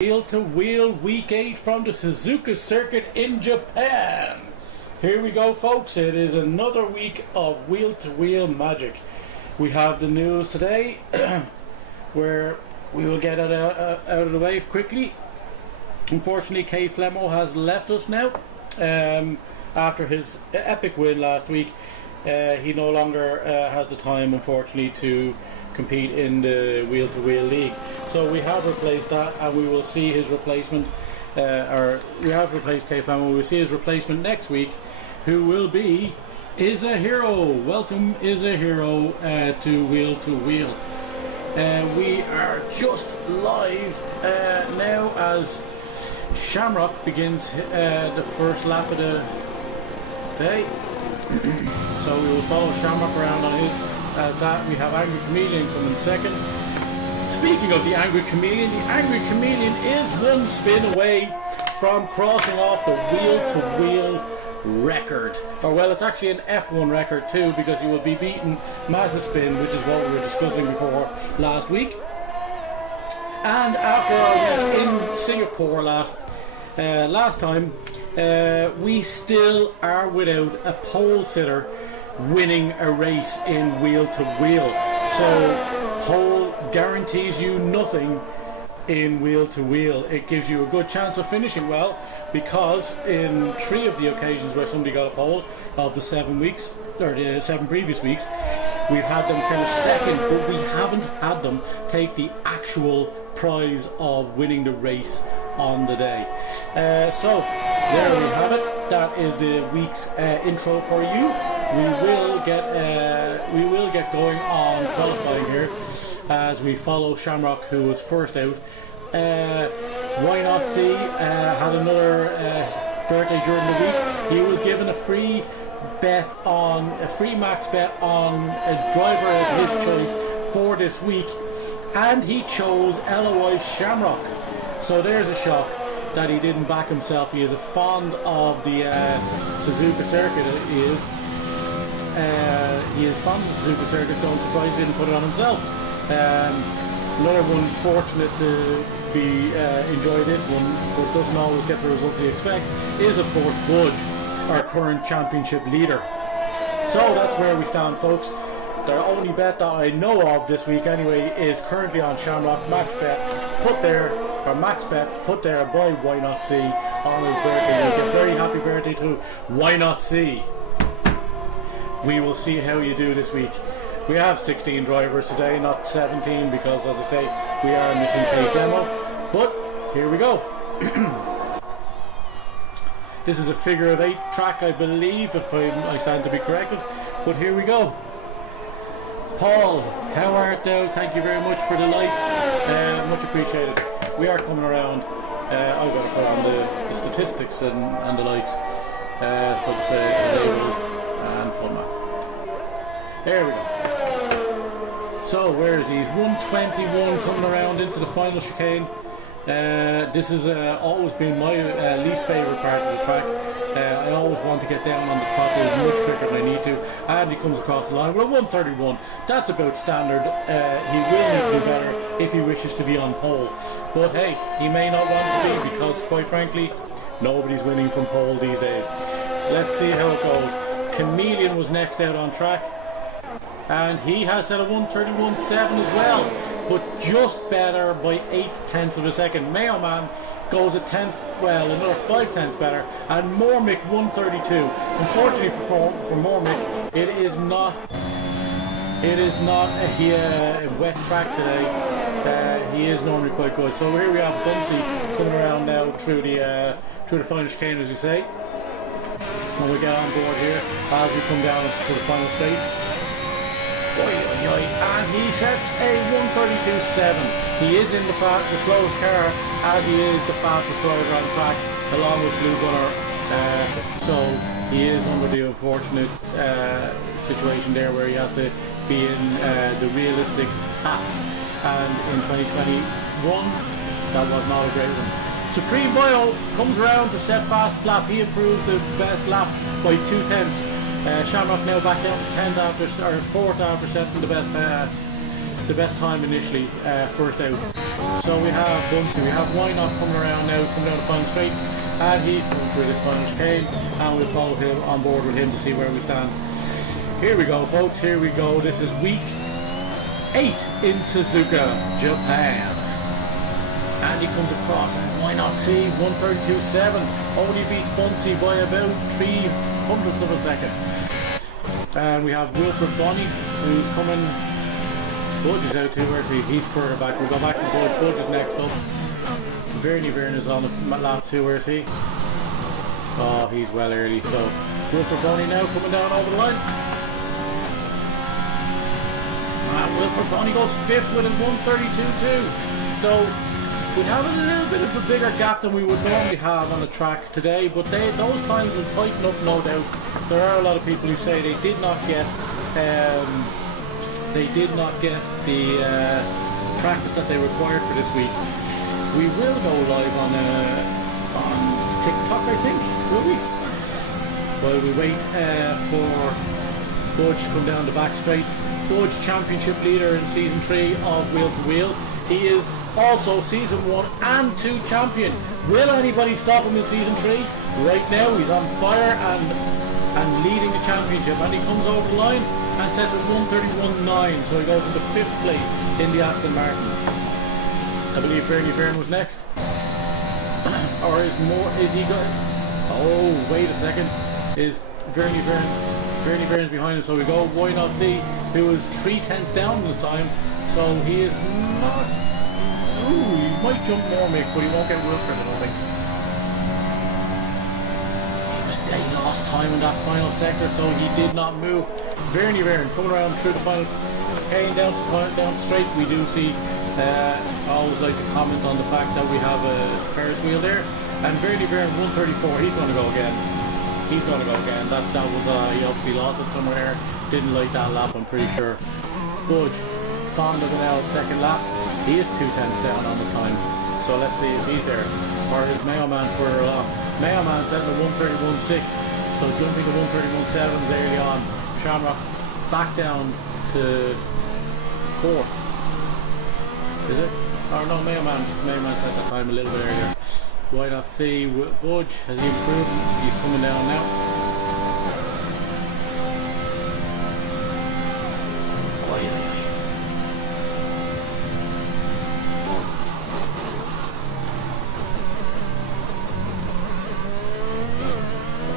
Wheel to Wheel Week 8 from the Suzuka Circuit in Japan. Here we go, folks. It is another week of wheel to wheel magic. We have the news today where we will get it out of the way quickly. Unfortunately, Kay Flemo has left us now after his epic win last week. He no longer has the time, unfortunately, to compete in the Wheel to Wheel League. So we have replaced that, and we will see his replacement, or we have replaced Kay Flemo. We will see his replacement next week, who will be Is a Hero. Welcome, Is a Hero, to Wheel to Wheel. We are just live now as Shamrock begins the first lap of the day. So we will follow Shamrock around on his that. We have Angry Chameleon coming second. Speaking of the Angry Chameleon is one spin away from crossing off the wheel-to-wheel record. Or well, it's actually an F1 record too, because you will be beating Mazepin, which is what we were discussing before last week. And after our week in Singapore last time, we still are without a pole sitter winning a race in wheel to wheel. So pole guarantees you nothing in wheel to wheel. It gives you a good chance of finishing well, because in 3 of the occasions where somebody got a pole of the 7 weeks, or the 7 previous weeks, we've had them finish second, but we haven't had them take the actual prize of winning the race on the day. So there we have it. That is the week's intro for you. We will get going on qualifying here as we follow Shamrock, who was first out. Why Not See had another birthday during the week. He was given a free max bet on a driver of his choice for this week, and he chose LOI Shamrock. So there's a shock that he didn't back himself. He is fond of the Suzuka Circuit. He is fond of the Suzuka Circuit, so I'm surprised he didn't put it on himself. Another one fortunate to be enjoy this one, but doesn't always get the results he expects, is of course Budge, our current championship leader. So that's where we stand, folks. The only bet that I know of this week anyway is currently on Shamrock. Max bet put there by Why Not See on his birthday week. A very happy birthday to Why Not See. We will see how you do this week. We have 16 drivers today, not 17, because as I say, we are missing Kay Flemo. But here we go. This is a figure of 8 track, I believe, if I stand to be corrected. But here we go. Paul, how art thou? Thank you very much for the likes. Much appreciated. We are coming around. I've got to put on the statistics and the likes. So to say, labels and format. There we go. So where is he? 121 coming around into the final chicane. This has always been my least favourite part of the track. I always want to get down on the throttle much quicker than I need to, and he comes across the line with a 131. That's about standard. He will need to do better if he wishes to be on pole. But hey, he may not want to be, because quite frankly, nobody's winning from pole these days. Let's see how it goes. Chameleon was next out on track, and he has set a 131.7 as well, but just better by 8/10 of a second. Mayo Man goes a tenth, well, another 5/10 better, and Mormick 132. Unfortunately for Mormick, it is not a wet track today. He is normally quite good. So here we have Bunsey coming around now through the final chicane, as you say. And we get on board here as we come down to the final straight. And he sets a 132.7. He is in the slowest car, as he is the fastest driver on track, along with Blue Gunner. So he is under the unfortunate situation there where he has to be in the realistic pass. And in 2021, that was not a great one. Supreme Bio comes around to set fastest lap. He improves the best lap by 2/10. Shamrock now back down to 10th after, or 4th after setting the best time initially, first out. So we have Bunsey, we have Wynot coming around now, he's coming down the final straight, and he's coming through this final chicane, and we'll follow him on board with him to see where we stand. Here we go, folks, here we go. This is week 8 in Suzuka, Japan. And he comes across, and why not see 132.7, only beats Bunsey by about 300ths of a second. And we have Wilfred Bonny, who's coming. Budge is out too, where's he? He's further back. We'll go back to Budge. Budge is next up. Vern is on the lap 2, where's he? Oh, he's well early. So Wilfred Bonny now coming down over the line. And Wilfred Bonny goes 5th with a 132.2. So we have a little bit of a bigger gap than we would normally have on the track today, but those times will tighten up, no doubt. There are a lot of people who say they did not get the practice that they required for this week. We will go live on TikTok, I think, will we? While we wait for Budge to come down the back straight. Budge, championship leader in season 3 of Wheel to Wheel. He is also season 1 and 2 champion. Will anybody stop him in season 3? Right now he's on fire and leading the championship, and he comes over the line and sets it 131.9, so he goes into 5th place in the Aston Martin. I believe Vern was next. Or is he going? Oh, wait a second. Is Vern's behind him, so we go Why Not See, who is 3/10 down this time, so he is not. Ooh, he might jump more, Mick, but he won't get Wilfred, I don't think. He lost time in that final sector, so he did not move. Vern coming around through the final chicane down straight. We do see. I always like to comment on the fact that we have a Ferris wheel there, and Vern 134. He's going to go again. That was he obviously lost it somewhere. Didn't like that lap, I'm pretty sure. Budge, fond of it now, second lap. He is 2/10 down on the time. So let's see if he's there. Or is Mayo Man further along? Mayo Man setting a 131.6. So jumping to 131.7s early on. Shamrock back down to 4th. Is it? Or no, Mayo Man set that time a little bit earlier. Why not see Budge? Has he improved? He's coming down now.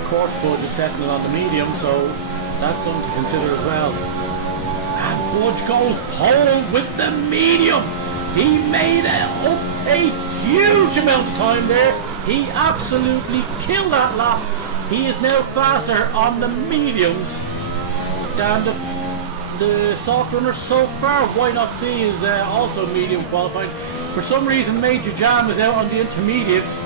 Of course, Budge is setting it on the medium, so that's something to consider as well. And Budge goes pole with the medium. He made up a huge amount of time there. He absolutely killed that lap. He is now faster on the mediums than the soft runners so far. Why Not See is also medium qualified. For some reason, Major Jam is out on the intermediates.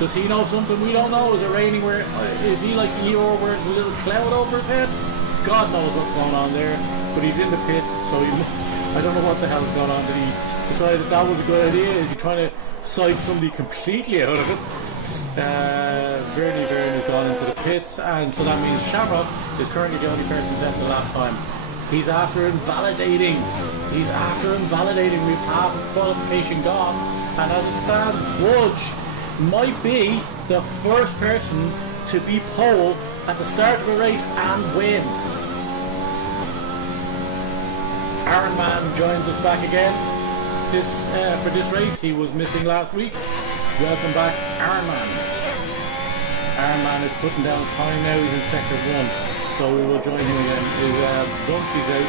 Does he know something we don't know? Is it raining? Is he like Eeyore where there's a little cloud over his head? God knows what's going on there. But he's in the pit, so I don't know what the hell's going on. Did he decide that was a good idea? Is he trying to psych somebody completely out of it? Vern has gone into the pits, and so that means Shamrock is currently the only person set the lap time. He's after invalidating. We've half his qualification gone, and as it stands, Budge might be the first person to be pole at the start of a race and win. Iron Man joins us back again for this race. He was missing last week. Welcome back, Iron Man. Iron Man is putting down time now. He's in sector 1, so we will join him again. Once he's out,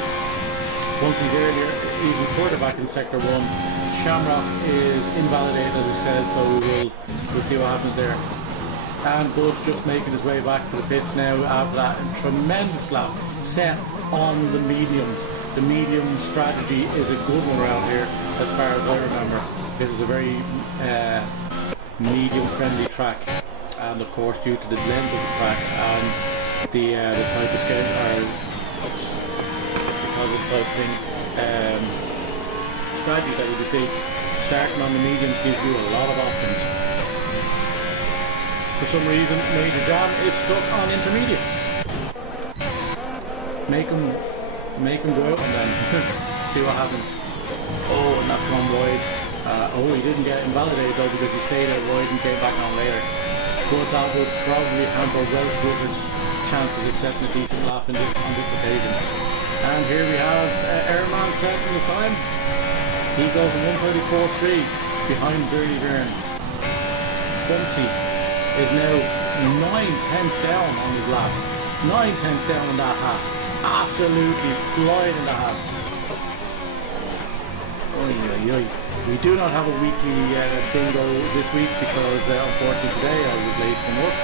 once he's earlier, even further back in sector 1. Shamrock is invalidated, as we said, so we'll see what happens there. And Budge just making his way back to the pits now after that tremendous lap set on the mediums. The medium strategy is a good one around here, as far as I remember. This is a very medium-friendly track, and of course, due to the length of the track and the type of schedule, because of the type of thing, strategy that you see, starting on the mediums gives you a lot of options. For some reason, Major Jam is stuck on intermediates. Make him go out and then see what happens. Oh, and that's gone wide. Oh, he didn't get invalidated though because he stayed out wide and came back on later. But that would probably hamper Welsh Wizards' chances of setting a decent lap on this occasion. And here we have Airman setting the time. He goes in 1:34.3 behind Dirty Byrne. Bunsey is now 9/10 down on his lap. 9/10 down on that Haas. Absolutely flying in the Haas. We do not have a weekly bingo this week because unfortunately today I was late from work.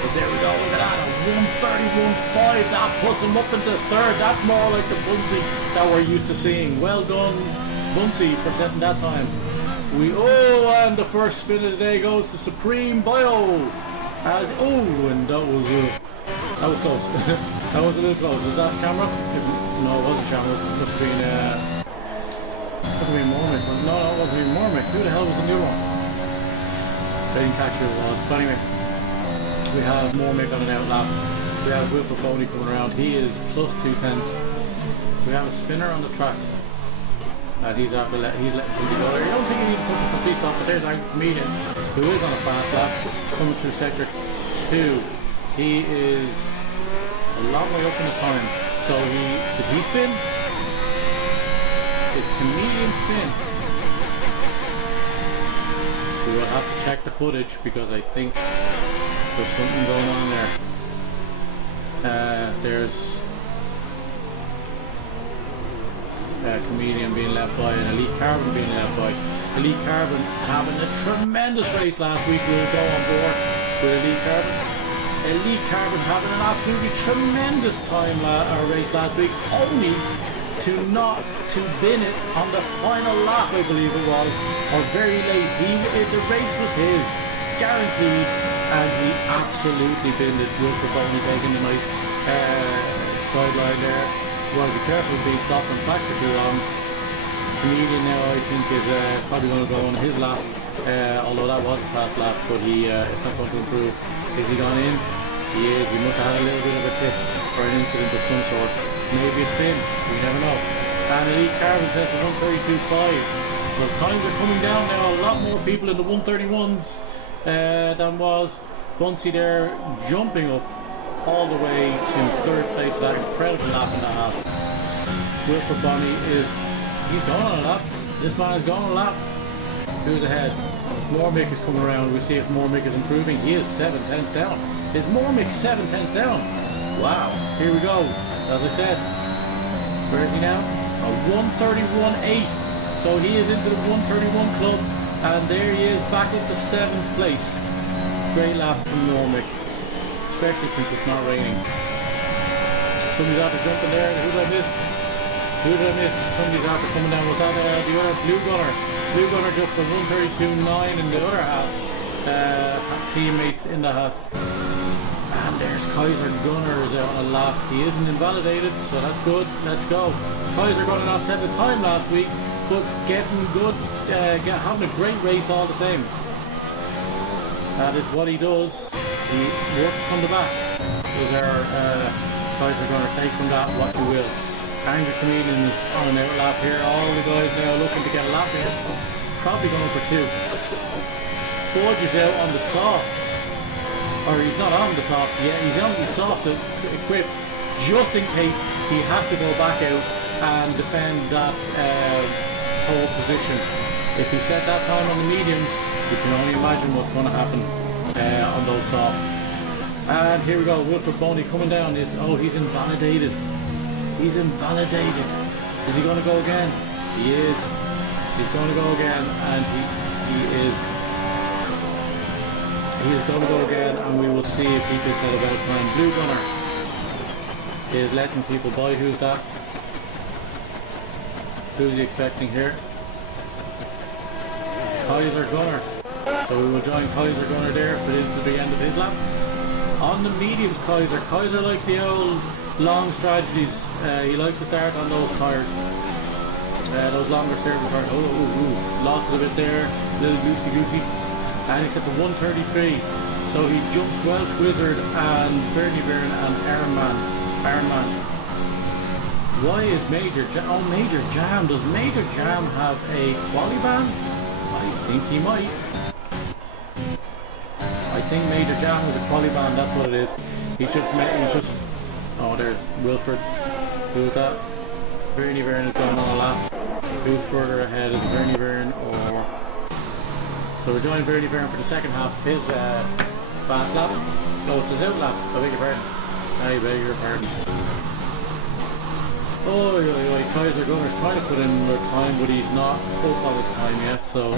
But there we go, look at that, a 1:31.5, that puts him up into third. That's more like the Bunsey that we're used to seeing. Well done, Bunsey, for setting that time. And the first spin of the day goes to Supreme Bio. And that was close. That was a little close. Was that camera? No, it wasn't camera. It must have been Mormick. No, it wasn't even Mormick. Who the hell was the new one? I didn't catch who it was. But anyway, we have Mormick on an out lap. We have Wilfred Boney coming around. He is plus 2/10. We have a spinner on the track. And he's letting somebody go there. I don't think he needs to put a complete stop, but there's Angry Comedian, who is on a fast lap, coming through sector 2. He is a long way up in his time. So did he spin? Did Comedian spin? We will have to check the footage because I think there's something going on there. There's Comedian being left by and Elite Carbon being left by. Elite Carbon having a tremendous race last week. We'll go on board with Elite Carbon. Elite Carbon having an absolutely tremendous race last week, only to bin it on the final lap, I believe it was, or very late. The race was his, guaranteed, and he absolutely binned it. Wilfred Boney taking a nice sideline there. Well, be careful of being stopped on track for too long. Comedian now, I think, is probably going to go on his lap, although that was a fast lap, but it's not going to improve. Is he gone in? He is. He must have had a little bit of a tip or an incident of some sort. Maybe a spin. We never know. And Elite Carbon says 1:32.5. So times are coming down now. A lot more people in the 1:31s than was Bunsey there, jumping up all the way to third place with that incredible lap in the half. Wilfred Boney he's going on a lap. This man is going on a lap. Who's ahead? Mormick is coming around. We see if Mormick is improving. He is 7/10 down. Is Mormick 7/10 down? Wow. Here we go. As I said, where is he now? A 1:31.8. So he is into the 1:31 club, and there he is back up to 7th place. Great lap from Mormick, especially since it's not raining. Somebody's after jumping there. Who did I miss? Somebody's after coming down. Was that the other Blue Gunner? Blue Gunner jumps a 1:32.9 in the other half. Teammates in the half. And there's Kaiser Gunners out on a lap. He isn't invalidated, so that's good. Let's go. Kaiser Gunner not set the time last week, but getting good, having a great race all the same. That is what he does. He works from the back. Was our Kaiser Gunner. Take from that what you will. Angry Comedian is on an out lap here. All the guys now looking to get a lap here. Probably going for 2. Budge is out on the softs. Or he's not on the soft yet, he's on the soft equipped just in case he has to go back out and defend that pole position. If he set that time on the mediums, you can only imagine what's going to happen on those softs. And here we go, Wilfred Boney coming down. He's invalidated. He's invalidated. Is he going to go again? He is. He's going to go again, and he is going to go again, and we will see if he can set about time. Blue Gunner is letting people by. Who's that? Who's he expecting here? Kaiser Gunner. So we will join Kaiser Gunner there for the end of his lap. On the mediums, Kaiser likes the old long strategies. He likes to start on those tires. Those longer service tires. Lost a bit there. Little goosey. And he sets a 1:33, so he jumps Welsh Wizard and Dirty Byrne and Ironman. Why is Major Jam? Major Jam. Does Major Jam have a quali ban? I think he might. I think Major Jam was a quali band, that's what it is. He's just oh, there's Wilfred. Who's that? Vernie Verne is going on a lap. Who's further ahead? Is Vernie Verne or... So we're joining Vernie Verne for the second half of his fast lap. No, it's his out lap. I beg your pardon. I beg your pardon. Oh, Kaiser Gunner's trying to put in more time, but he's not up on his time yet, so...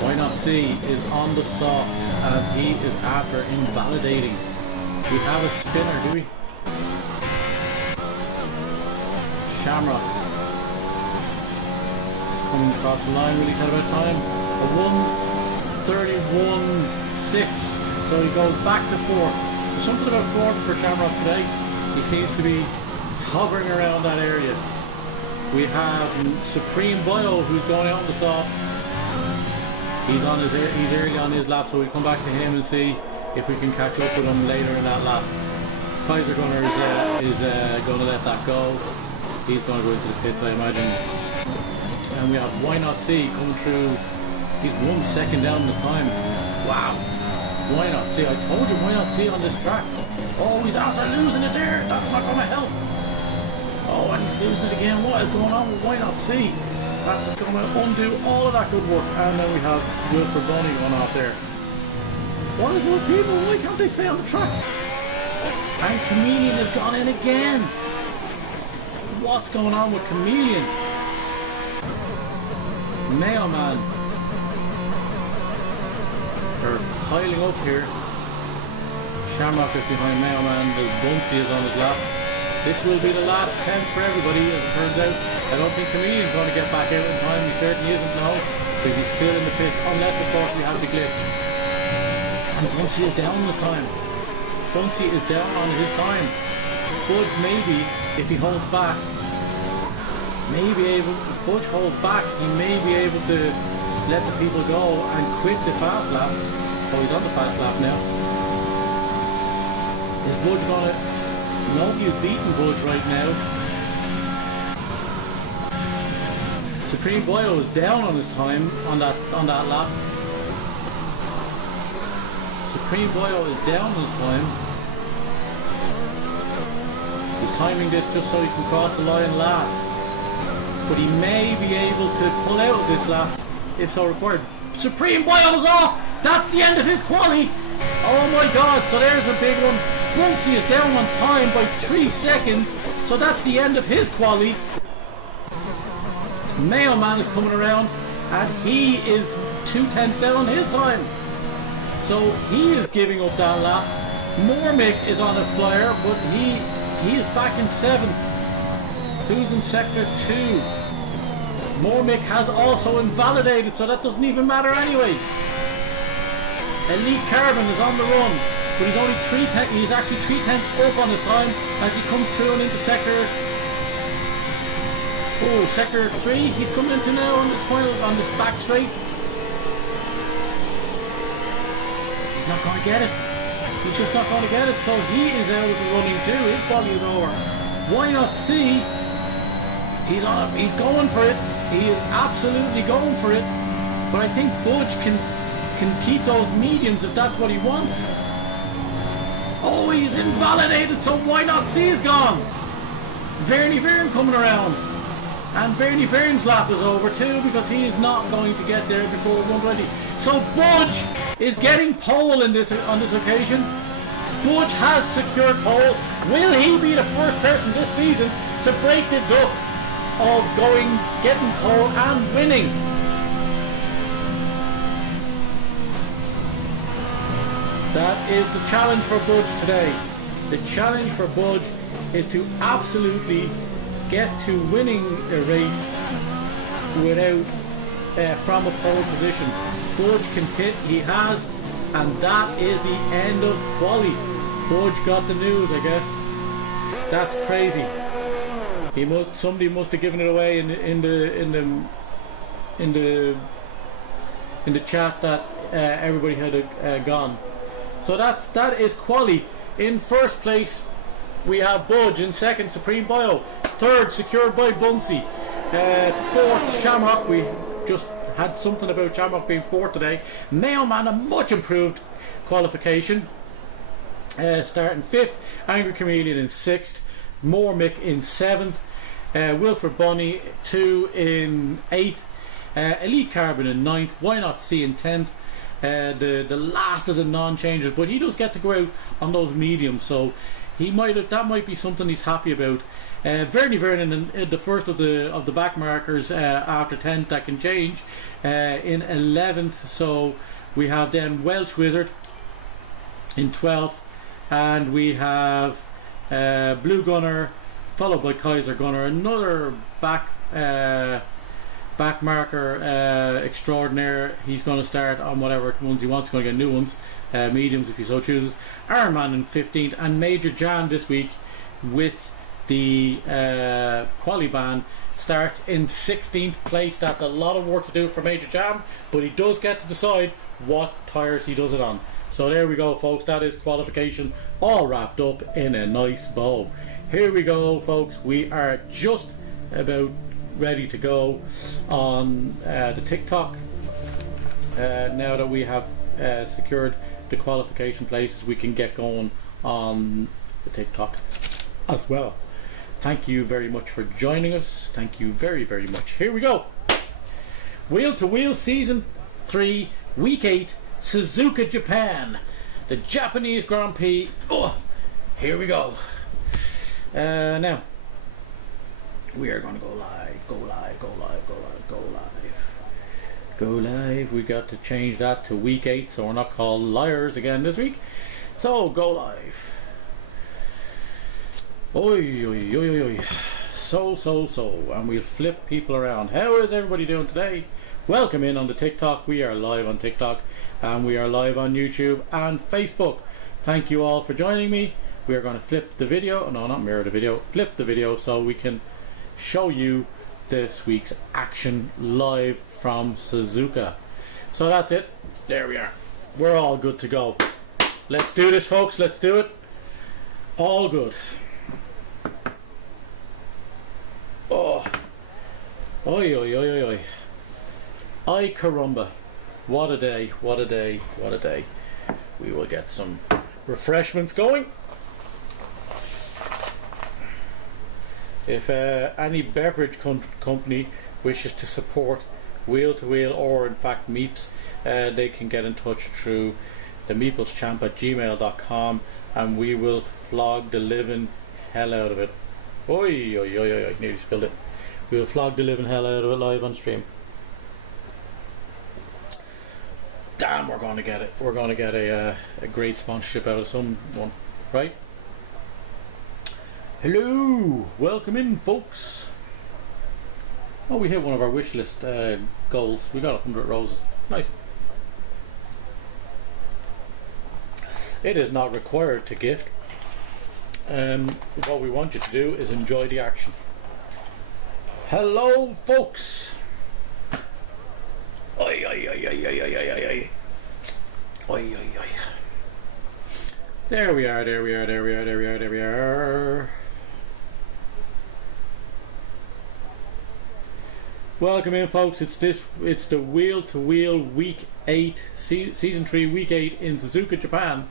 Why Not See is on the softs, and he is after invalidating. We have a spinner, do we? Shamrock. Just coming across the line, really had about time. A 1:31.6. So he goes back to 4th. There's something about 4th for Shamrock today. He seems to be hovering around that area. We have Supreme Boyo who's going out on the softs. He's early on his lap, so we'll come back to him and see if we can catch up with him later in that lap. Kaiser Gunner is going to let that go. He's going to go into the pits, I imagine. And we have Why Not See coming through. He's 1 second down this time. Wow. Why Not See? I told you Why Not See on this track. Oh, he's after losing it there. That's not going to help. Oh, and he's losing it again. What is going on with Why Not See? That's going to undo all of that good work. And then we have Wilfred Boney going off there. What is with people? Why can't they stay on the track? And Chameleon has gone in again. What's going on with Chameleon? Mayo Man. They're piling up here. Shamrock is behind Mayo Man. The Bunsey is on his lap. This will be the last 10 for everybody, as it turns out. I don't think Chameleon's going to get back out in time. He certainly isn't now, because he's still in the pits, unless of course we have the glitch. And Bunsey is down this time. Bunsey is down on his time. Budge maybe, if he holds back, Budge holds back, he may be able to let the people go and quit the fast lap. Oh, he's on the fast lap now. Is Budge going to... No, he's beating Budge right now. Supreme Boyo is down on his time on that lap. Supreme Boyo is down on his time. He's timing this just so he can cross the line last. But he may be able to pull out of this lap if so required. Supreme Boyo's off! That's the end of his quali! Oh my god, so there's a big one. Bunsey is down on time by 3 seconds, so that's the end of his quali. Mayo Man is coming around, and he is 2/10 down on his time. So he is giving up that lap. Mormick is on a flyer, but he is back in 7th. Who's in sector 2? Mormick has also invalidated, so that doesn't even matter anyway. Elite Carbon is on the run, but he's only 3/10. He's actually 3/10 up on his time as he comes through and into sector 3. He's coming into now on this back straight. He's not going to get it. He's just not going to get it. So he is out of the running too. His quality is over. Why Not See? He's going for it. He is absolutely going for it. But I think Budge can keep those mediums if that's what he wants. Oh, he's invalidated, so Why Not See is gone. Vernie Verne coming around. And Vernie Verne's lap is over too, because he is not going to get there before 120. So Budge is getting pole on this occasion. Budge has secured pole. Will he be the first person this season to break the duck of getting pole and winning? That is the challenge for Budge today. The challenge for Budge is to absolutely get to winning a race without from a pole position. Budge can pit, he has, and that is the end of quali. Budge got the news, I guess. That's crazy. Somebody must have given it away in the chat that everybody had gone. So that is quali. In first place we have Budge, in second Supreme Boyo, third secured by Bunsey, fourth Shamrock. just had something about Shamrock being fourth today. Mailman, a much improved qualification, starting fifth. Angry Chameleon in sixth. Mormick in seventh. Wilfred Bunny 2 in eighth. Elite Carbon in ninth. Why Not See in 10th. The last of the non-changers, but he does get to go out on those mediums, so that might be something he's happy about. Vernon in the first of the back markers after 10th that can change in 11th. So we have then Welsh Wizard in 12th, and we have Blue Gunner followed by Kaiser Gunner, another back marker extraordinaire. He's going to start on whatever ones he wants. He's going to get new ones, mediums if he so chooses. Iron Man in 15th, and Major Jam this week with the quali band starts in 16th place. That's a lot of work to do for Major Jam, but he does get to decide what tyres he does it on. So there we go, folks. That is qualification all wrapped up in a nice bow. Here we go, folks. We are just about ready to go on the TikTok. Now that we have secured the qualification places, we can get going on the TikTok as well. Thank you very much for joining us. Thank you very, very much. Here we go. Wheel to Wheel Season 3, Week 8, Suzuka, Japan. The Japanese Grand Prix. Oh, here we go. Now, we are going to go live. Go live, go live, go live, go live. Go live. We got to change that to Week 8, so we're not called liars again this week. So, go live. Oi, oi, oi, oi, oi. So. And we'll flip people around. How is everybody doing today? Welcome in on the TikTok. We are live on TikTok, and we are live on YouTube and Facebook. Thank you all for joining me. We are going to flip the video. No, not mirror the video. Flip the video so we can show you this week's action live from Suzuka. So that's it. There we are. We're all good to go. Let's do this, folks. Let's do it. All good. Oh. Oi, oi, oi, oi, oi. Ay caramba. What a day, what a day, what a day. We will get some refreshments going. If any beverage company wishes to support Wheel to Wheel, or in fact Meeps, they can get in touch through the meepleschamp@gmail.com, and we will flog the living hell out of it. Oi, oi, oi, oi, I nearly spilled it. We will flog the living hell out of it live on stream. Damn, we're going to get it. We're going to get a great sponsorship out of someone, right? Hello, welcome in, folks. Oh, we hit one of our wish list goals. We got 100 roses. Nice. It is not required to gift. What we want you to do is enjoy the action. Hello, folks. Oi, oi, oi, oi, oi, oi, oi, oi. Oi, oi, oi. There we are, there we are, there we are, there we are, there we are. Welcome in, folks. It's the Wheel to Wheel Week 8, Season 3, Week 8 in Suzuka, Japan.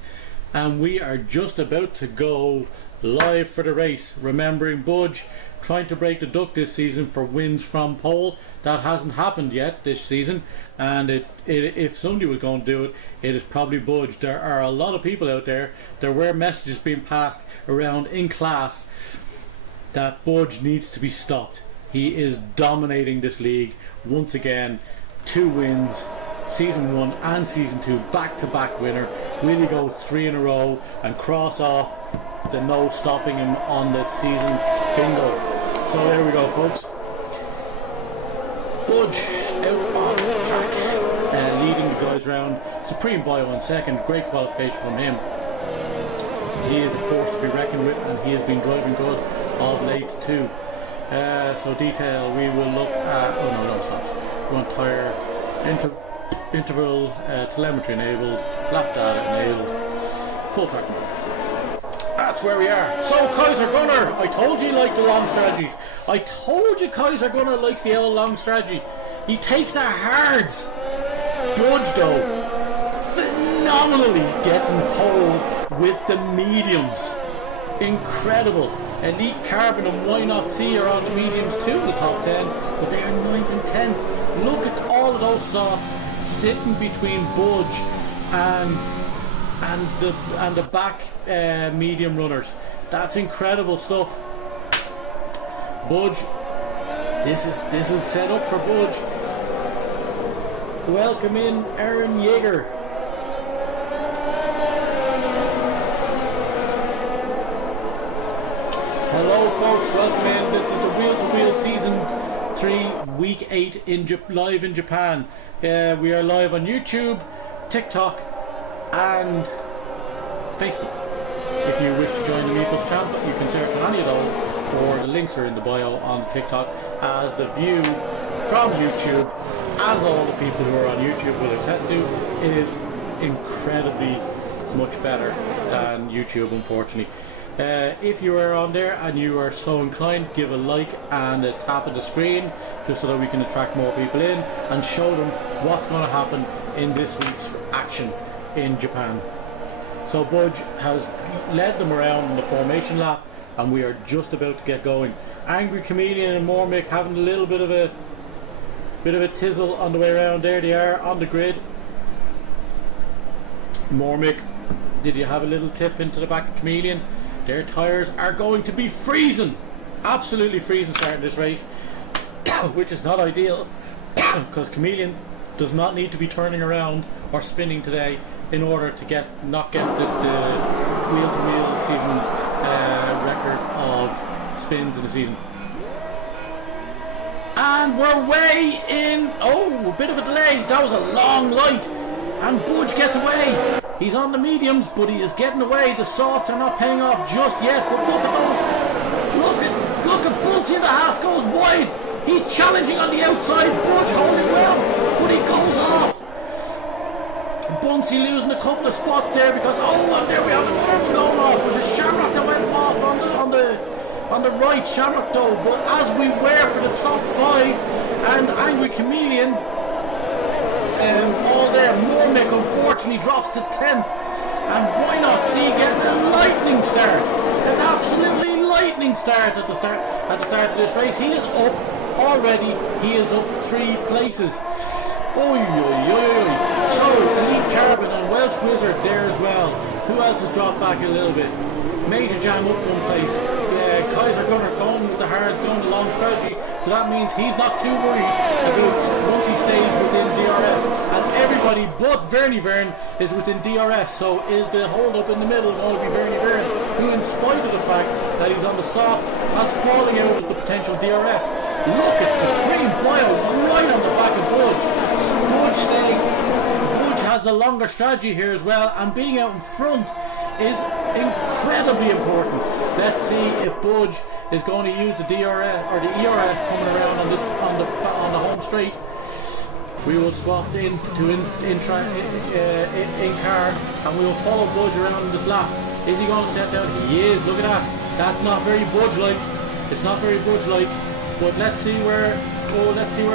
And we are just about to go live for the race. Remembering Budge trying to break the duck this season for wins from pole. That hasn't happened yet this season, and if somebody was going to do it, it is probably Budge. There are a lot of people out there. There were messages being passed around in class that Budge needs to be stopped. He is dominating this league once again. 2 wins, Season 1 and Season 2, back-to-back winner. Will he go 3 in a row and cross off the no stopping him on the season bingo? So there we go, folks. Budge out on the track, leading the guys round. Supreme Bio in second. Great qualification from him. He is a force to be reckoned with, and he has been driving good of late too. So detail, we will look at. Oh no, stops. We want tyre interval, telemetry enabled, lap data enabled, full track mode. That's where we are. So Kaiser Gunner, I told you he liked the long strategies. I told you Kaiser Gunner likes the old long strategy. He takes the hards. Budge though, phenomenally getting pole with the mediums. Incredible. Elite Carbon and Why Not See are on the mediums too in the top 10, but they are 9th and 10th. Look at all of those softs sitting between Budge and the back medium runners. That's incredible stuff. Budge, this is set up for Budge. Welcome in Aaron Yeager. Hello folks, welcome in. This is the Wheel to Wheel Season 3 Week 8 live in Japan. We are live on YouTube, TikTok and Facebook. If you wish to join the Meeps channel, you can search on any of those, or the links are in the bio on the TikTok, as the view from YouTube, as all the people who are on YouTube will attest to, is incredibly much better than YouTube, unfortunately. If you are on there and you are so inclined, give a like and a tap of the screen just so that we can attract more people in and show them what's going to happen in this week's action in Japan. So Budge has led them around in the formation lap and we are just about to get going. Angry Chameleon and Mormick having a little bit of a tizzle on the way around. There they are on the grid. Mormick, did you have a little tip into the back of Chameleon? Their tyres are going to be freezing, absolutely freezing starting this race, which is not ideal because Chameleon does not need to be turning around or spinning today in order to not get the wheel-to-wheel season record of spins in the season. And we're way in. Oh, a bit of a delay. That was a long light. And Budge gets away. He's on the mediums, but he is getting away. The softs are not paying off just yet. But look at those. Look at Bunsey in the Haas goes wide. He's challenging on the outside. Budge holding well, but he goes off. Bunsey losing a couple of spots there because and there we have the normal going off. It was a Shamrock that went off on the right, Shamrock though. But as we were for the top 5 and Angry Chameleon. All there. Mormick unfortunately drops to 10th, and Why Not See getting a lightning start, an absolutely lightning start at the start of this race. He is up already. He is up 3 places. Oy, oy, oy, oy. So Elite Carbon and Welsh Wizard there as well. Who else has dropped back a little bit? Major Jam up 1 place. Kaiser Gunner going with the hards, going the long strategy, so that means he's not too worried about once he stays within DRS. And everybody but Vernie Vern is within DRS, so is the hold up in the middle going to be Vernie Vern, who in spite of the fact that he's on the softs has falling out of the potential DRS. Look at Supreme Bio right on the back of Budge. Budge staying. Budge has the longer strategy here as well, and being out in front is incredibly important. Let's see if Budge is going to use the DRS or the ERS coming around on the home straight. We will swap in car, and we will follow Budge around in this lap. Is he going to set down? He is. Look at that. That's not very Budge-like. It's not very Budge-like. But let's see where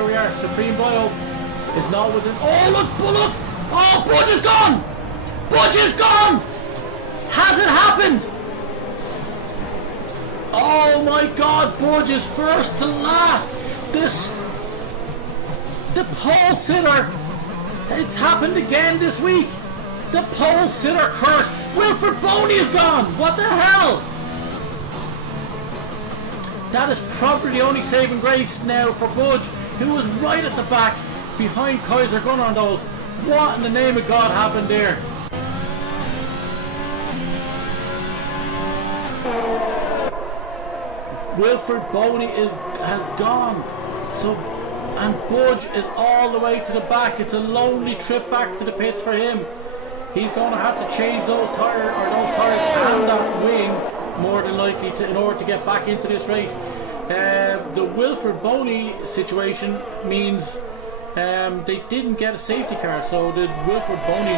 we are. Supreme Bio is not within. Oh look! Oh, Budge is gone. Budge is gone. Has it happened? Oh my God, Budge is first to last. The pole sitter, it's happened again this week. The pole sitter curse. Wilfred Boney is gone. What the hell? That is probably the only saving grace now for Budge, who was right at the back behind Kaiser Gunner on those. What in the name of God happened there? Wilfred Boney has gone. So, and Budge is all the way to the back. It's a lonely trip back to the pits for him. He's going to have to change those tires and that wing more than likely in order to get back into this race. The Wilfred Boney situation means they didn't get a safety car. So did Wilfred Boney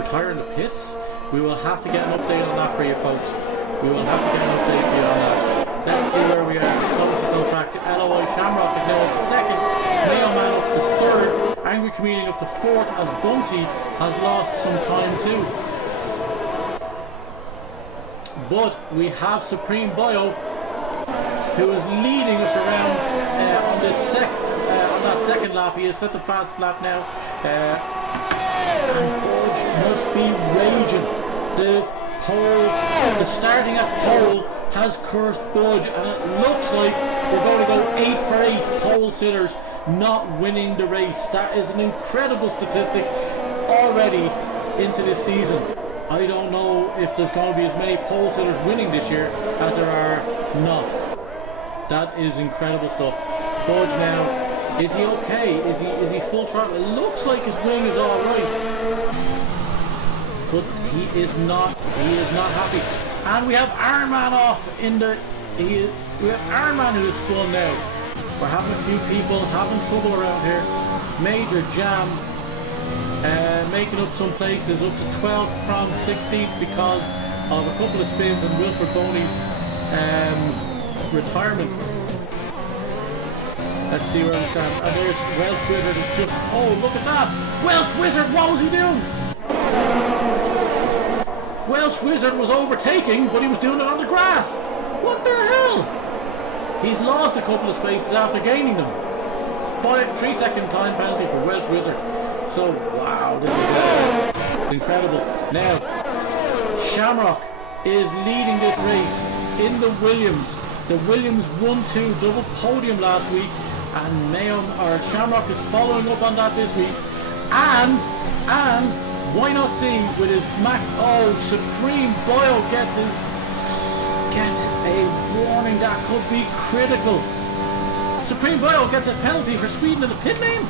retire in the pits? We will have to get an update on that for you folks. We will have to get an update for you on that. Let's see where we are. Closest on track. LOI Shamrock is now in second. Mayo Man up to third, Angry Chameleon up to fourth, as Bunsey has lost some time too. But we have Supreme Bio, who is leading us around on that second lap. He is set the fastest lap now. And Budge must be raging. The starting at pole has cursed Budge, and it looks like we're going to go 8 for 8 pole sitters not winning the race. That is an incredible statistic already into this season. I don't know if there's going to be as many pole sitters winning this year as there are not. That is incredible stuff. Budge now, is he okay? Is he full throttle? It looks like his wing is all right, but he is not happy. And we have Iron Man off in the. We have Iron Man who is spun now. We're having a few people having trouble around here. Major jam. Making up some places, up to 12th from 16th because of a couple of spins and Wilfred Boney's retirement. Let's see where I stand. And there's Welsh Wizard just. Oh, look at that! Welsh Wizard, what was he doing? Welsh Wizard was overtaking, but he was doing it on the grass. What the hell? He's lost a couple of spaces after gaining them. 3-second time penalty for Welsh Wizard. So, wow, this is incredible. Now, Shamrock is leading this race in the Williams. The Williams 1-2 double podium last week, and Shamrock is following up on that this week. And why not see with his Supreme Boyle gets a warning that could be critical. Supreme Boyle gets a penalty for speeding in the pit lane?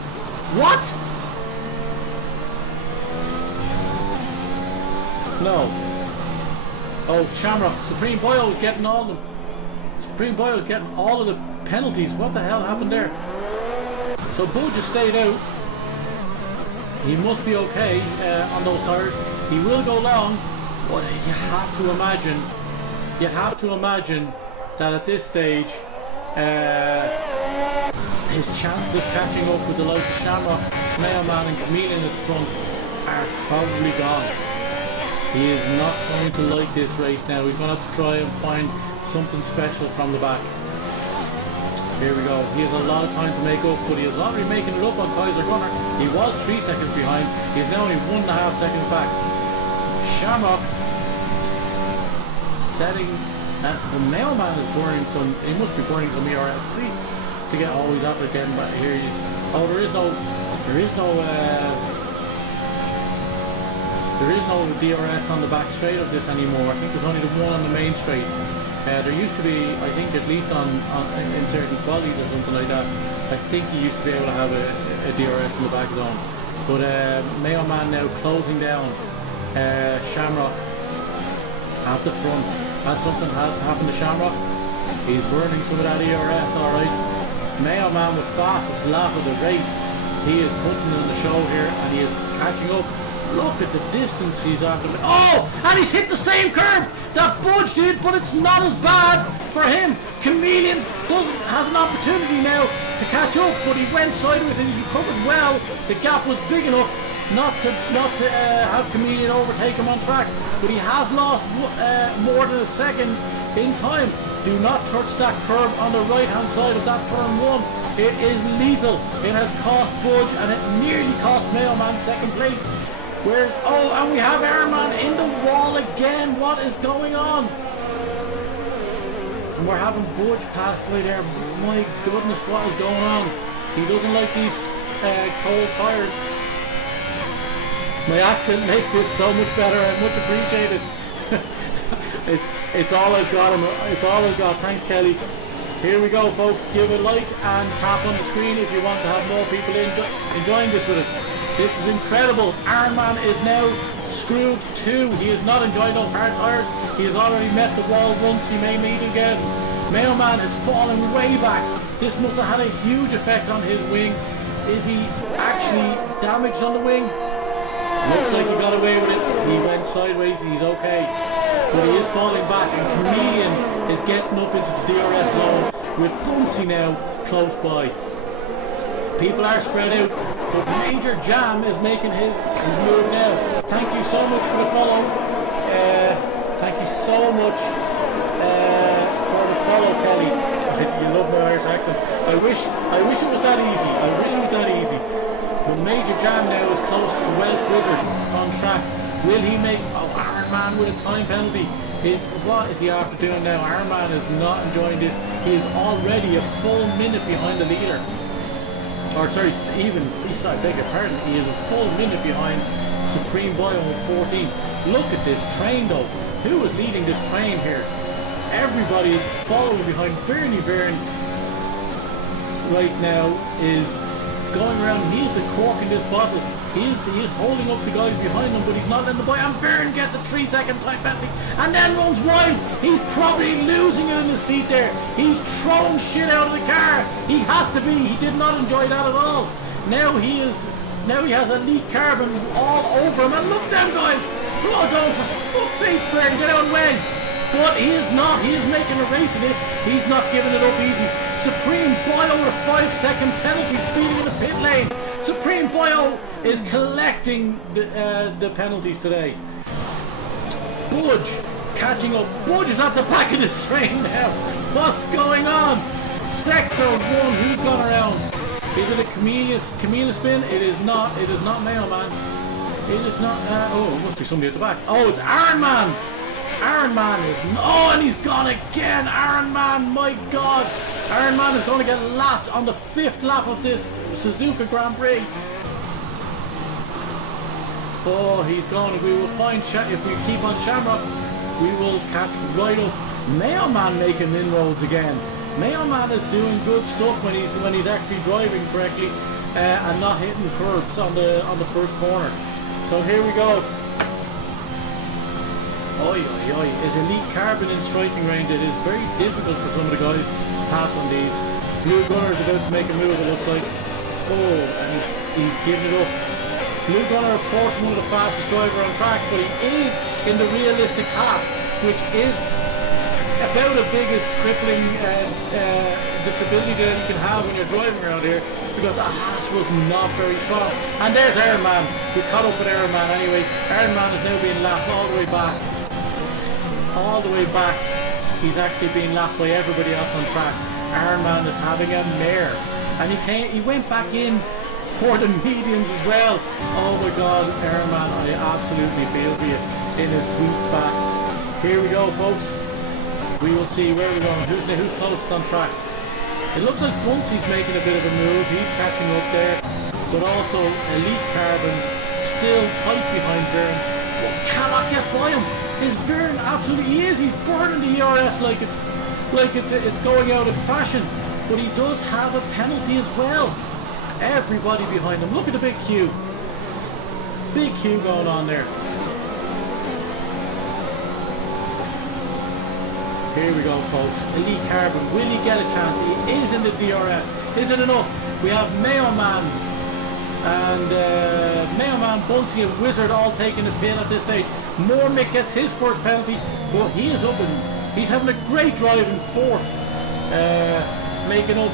What? No. Oh, Shamrock. Supreme Boyle was getting all of them. Supreme Boyle was getting all of the penalties. What the hell happened there? So Boo just stayed out. He must be okay on those tires. He will go long, but you have to imagine that at this stage, his chances of catching up with the likes of Shamrock, Mayo Man and Chameleon at the front are probably gone. He is not going to like this race now. He's going to have to try and find something special from the back. Here we go. He has a lot of time to make up, but he is already making it up on Kaiser Gunner. He was 3 seconds behind. He's now only 1.5 seconds back. Shamrock setting, and the Mailman is burning some. He must be burning some ERS3 to get. Oh, he's after getting back. Here he is. Oh, there is no DRS on the back straight of this anymore. I think there's only the one on the main straight. There used to be, I think, at least in certain qualities or something like that, I think you used to be able to have a DRS in the back zone. But Mayo Man now closing down Shamrock at the front. Has something happened to Shamrock? He's burning some of that ERS, alright. Mayo Man with fastest lap of the race. He is putting on the show here and he is catching up. Look at the distance he's after. Oh! And he's hit the same curve that Budge did, but it's not as bad for him. Chameleon has an opportunity now to catch up, but he went sideways and he's recovered well. The gap was big enough not to have Chameleon overtake him on track, but he has lost more than a second in time. Do not touch that curve on the right hand side of that turn 1. It is lethal. It has cost Budge and it nearly cost Mailman second place. And we have Airman in the wall again. What is going on? And we're having Budge pass by there. My goodness, what is going on? He doesn't like these cold tires. My accent makes this so much better. I much appreciate it. It's all I've got. It's all I've got. Thanks, Kelly. Here we go, folks. Give a like and tap on the screen if you want to have more people enjoying this with us. This is incredible. Ironman is now screwed too. He is not enjoying those hard tires. He has already met the wall once. He may meet again. Mailman has fallen way back. This must have had a huge effect on his wing. Is he actually damaged on the wing? Looks like he got away with it. He went sideways. He's okay. But he is falling back. And Chameleon is getting up into the DRS zone with Bunsey now close by. People are spread out, but Major Jam is making his move now. Thank you so much for the follow. Thank you so much for the follow, Kelly. You love my Irish accent. I wish it was that easy. I wish it was that easy. But Major Jam now is close to Welsh Wizard on track. Will he make... Oh, Iron Man with a time penalty. What is he after doing now? Iron Man is not enjoying this. He is already a full minute behind the leader. Or sorry, even, I beg your pardon, he is a full minute behind Supreme Boy on 14. Look at this train though. Who is leading this train here? Everybody is following behind. Bernie Byrne right now is going around. He's the cork in this bottle. He is holding up the guys behind him, but he's not letting the boy. And Byrne gets a 3-second time penalty and then runs wide. He's probably losing it in the seat there. He's throwing shit out of the car. He has to be. He did not enjoy that at all. Now he has elite carbon all over him. And look at them guys. We're all going, for fuck's sake, Byrne, get out of the way. But he is not. He is making a race of this. He's not giving it up easy. Supreme Boyo with a 5-second penalty speeding in the pit lane. Supreme Boyo is collecting the penalties today. Budge catching up. Budge is at the back of this train now. What's going on? Sector 1, who's gone around? Is it a chameleon spin? It is not. It is not Mayo Man. It is not. It must be somebody at the back. Oh, it's Iron Man. Iron Man is... Oh, and he's gone again. Iron Man, my God. Iron Man is going to get lapped on the 5th lap of this Suzuka Grand Prix. Oh, he's gone. We will find... If we keep on Shamrock, we will catch right up. Mayo Man making inroads again. Mayo Man is doing good stuff when he's actually driving correctly and not hitting curbs on the first corner. So here we go. Oi, oi, oi. Is elite carbon in striking range? It is very difficult for some of the guys to pass on these. Blue Gunner is about to make a move, it looks like. Oh, and he's giving it up. Blue Gunner, of course, one of the fastest driver on track, but he is in the realistic Haas, which is about the biggest crippling disability that you can have when you're driving around here, because the Haas was not very strong. And there's Iron Man. We caught up with Iron Man anyway. Iron Man is now being lapped all the way back. All the way back. He's actually being lapped by everybody else on track. Iron Man is having a mare. And he went back in for the mediums as well. Oh my God, Iron Man, I absolutely feel for you in his weak back. Here we go, folks. We will see where we're going. Who's closest on track? It looks like Bunsey's making a bit of a move. He's catching up there. But also Elite Carbon still tight behind Vern, but cannot get by him. Is Vern absolutely... He is. He's burning the ERS like it's going out of fashion. But he does have a penalty as well. Everybody behind him. Look at the big queue. Big queue going on there. Here we go, folks. Elite Carbon. Will he get a chance? He is in the DRS. Is it enough? We have Mayo Man and Mayo Man, Bunsey and Wizard all taking the pin at this stage. Mormick gets his first penalty, but he is up and he's having a great drive in 4th. Making up,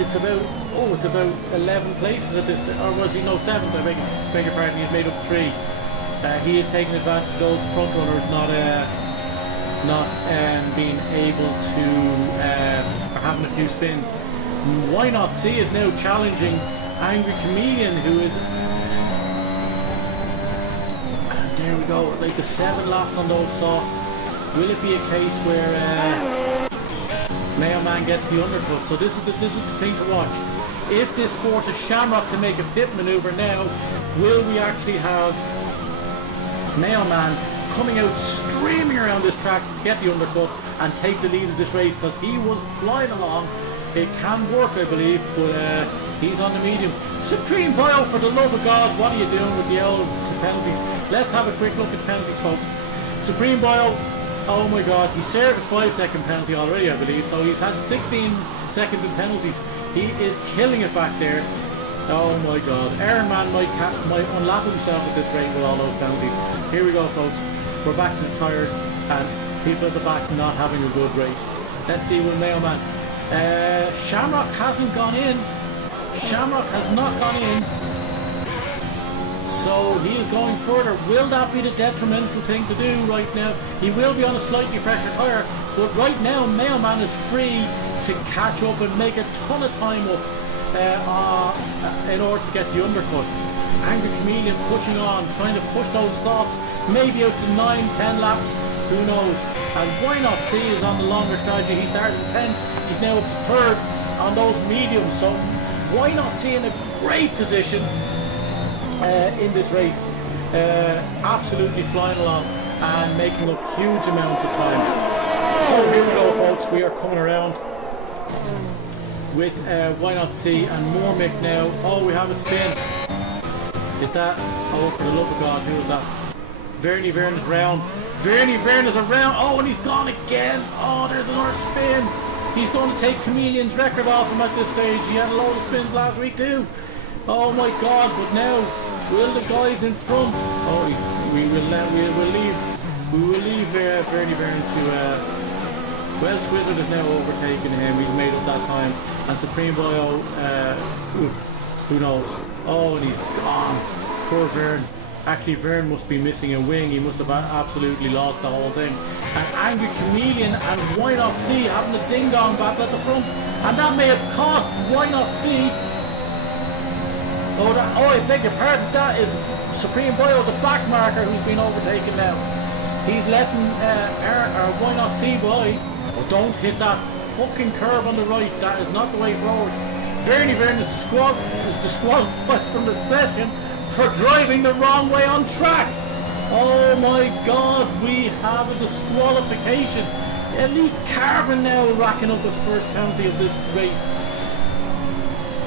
it's about 11 places at this, or was he, no, 7th, I beg your pardon, he's made up 3. He is taking advantage of those front runners not being able to, or having a few spins. Why Not See is now challenging Angry Chameleon, who is... And there we go, like the 7 laps on those softs. Will it be a case where Mayo Man gets the undercut? So this is the thing to watch. If this forces Shamrock to make a pit maneuver now, will we actually have Mayo Man coming out streaming around this track to get the undercut and take the lead of this race, because he was flying along. It can work, I believe, but he's on the medium. Supreme Boyo, for the love of God, what are you doing with the old penalties? Let's have a quick look at penalties, folks. Supreme Boyo, oh my God, he served a 5-second penalty already, I believe, so he's had 16 seconds in penalties. He is killing it back there. Oh my God, Iron Man might unlap himself at this rate with all those penalties. Here we go, folks. We're back to the tyres and people at the back not having a good race. Let's see with Mayo Man. Shamrock hasn't gone in. Shamrock has not gone in. So he is going further. Will that be the detrimental thing to do right now? He will be on a slightly fresher tyre, but right now Mailman is free to catch up and make a ton of time up in order to get the undercut. Angry Chameleon pushing on, trying to push those softs, maybe out to 9-10 laps, who knows. And Why Not See is on the longer strategy. He started 10th, he's now up to 3rd on those mediums. So Why Not See in a great position in this race, absolutely flying along and making up huge amounts of time. So here we go, folks. We are coming around with Why Not See and Mormick now. Oh, we have a spin. Is that? Oh, for the love of God, who is that? Vern is round. Vern is around. Oh, and he's gone again. Oh, there's another spin. He's going to take Chameleon's record off him at this stage. He had a load of spins last week too. Oh my God! But now, will the guys in front? Oh, we will leave Vern to. Welsh Wizard is now overtaking him. He's made up that time, and Supreme Boyo, who knows? Oh, and he's gone. Poor Vern. Actually, Vern must be missing a wing. He must have absolutely lost the whole thing. And Angry Chameleon and Why Not See having a ding-dong battle at the front, and that may have cost Why Not See. Oh, I beg your pardon, that is Supreme Boyo, the back marker, who's been overtaken now. He's letting Why Not See by. Oh, don't hit that fucking curve on the right, that is not the way forward. Vern is disqualified from the session for driving the wrong way on track. Oh my God, we have a disqualification. Elite Carbon now racking up his first penalty of this race.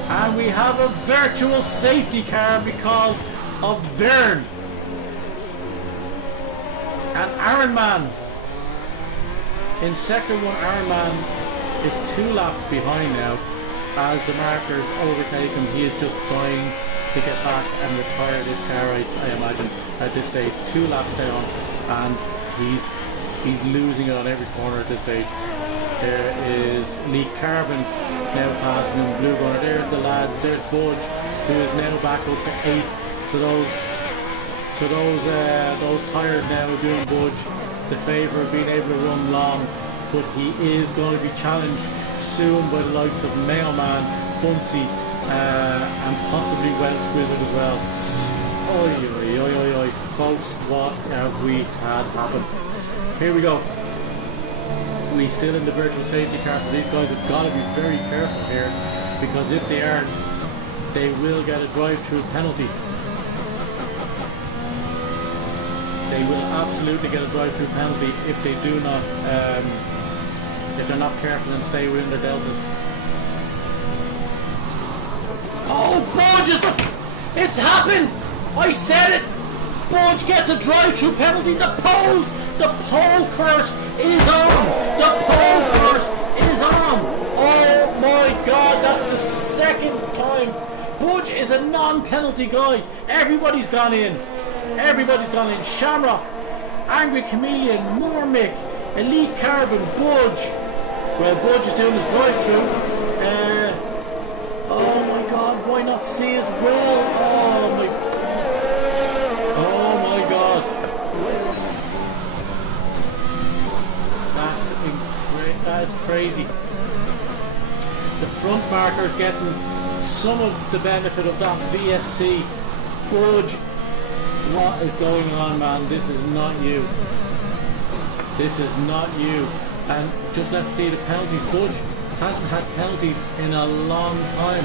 And we have a virtual safety car because of Vern. And Ironman in sector 1, Ironman is 2 laps behind now as the markers overtake him. He is just dying to get back and retire this car, I imagine, at this stage. 2 laps down, and he's losing it on every corner at this stage. There is Lee Carbon now passing him, Blue Gunner. There's the lads. There's Budge, who is now back up to 8th. So those tyres now are doing Budge the favour of being able to run long, but he is going to be challenged soon by the likes of Mailman, Bunsey, and possibly Welsh Wizard as well. Oi, folks, what have we had happen? Here we go. We still in the virtual safety car, so these guys have got to be very careful here, because if they aren't, they will get a drive-through penalty. They will absolutely get a drive-through penalty if they do not, if they're not careful and stay within their deltas. Oh, Budge it's happened! I said it! Budge gets a drive-through penalty. The pole curse is on! The pole curse is on! Oh my God, that's the second time. Budge is a non-penalty guy. Everybody's gone in. Shamrock, Angry Chameleon, Mormick, Elite Carbon, Budge. Well, Budge is doing his drive-through. Oh my God, Why Not See as well? Oh my God. That's crazy. The front marker is getting some of the benefit of that VSC. Budge, what is going on, man? This is not you. And just let's see the penalties. Budge hasn't had penalties in a long time.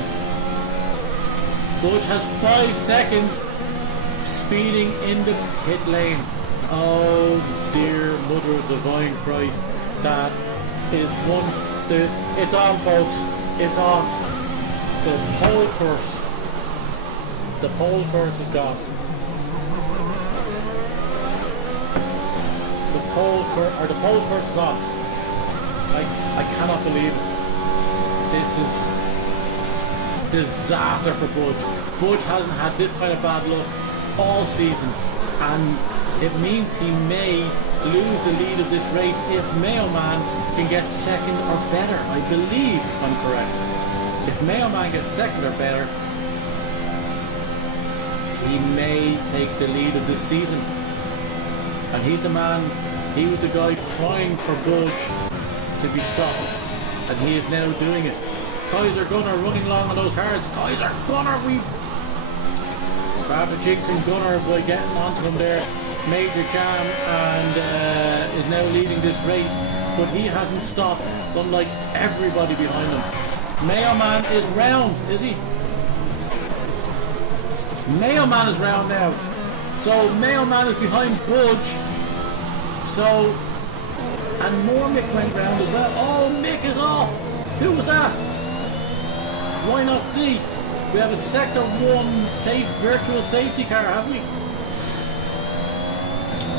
Budge has 5 seconds speeding in the pit lane. Oh dear mother of divine Christ. That is it's on, folks. It's on. The pole curse is gone. The pole curse is off. I cannot believe it. This is disaster for Budge. Budge hasn't had this kind of bad luck all season, and it means he may lose the lead of this race if Mailman can get second or better, I believe, if I'm correct. If Mayo Man gets second or better, he may take the lead of this season. And he's the man, he was the guy crying for Budge to be stopped. And he is now doing it. Kaiser Gunner running along on those hards. Kaiser Gunner, we grab a Jigs and Gunner by getting onto him there. Major Jam and is now leading this race. But he hasn't stopped, unlike everybody behind him. Mayo Man is round, is he? Mayo Man is round now. So Mayo Man is behind Budge. So, and Mick went round as well. Oh, Mick is off. Who was that? Why not see? We have a Sector 1 virtual safety car, have we?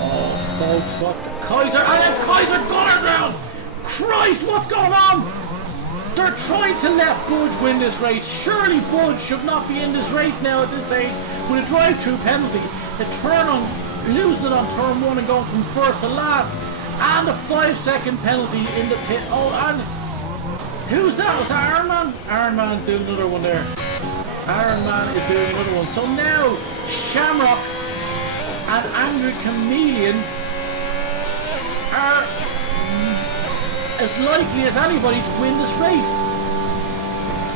Oh, folks, what? Kaiser, and then Kaiser Gunner's round. Christ, what's going on? They're trying to let Budge win this race. Surely Budge should not be in this race now at this stage with a drive-through penalty, a turn on, losing it on turn 1 and going from first to last, and a 5-second penalty in the pit. Oh, and who's that? Was that Iron Man? Iron Man's doing another one there. Iron Man is doing another one. So now Shamrock and Angry Chameleon are as likely as anybody to win this race.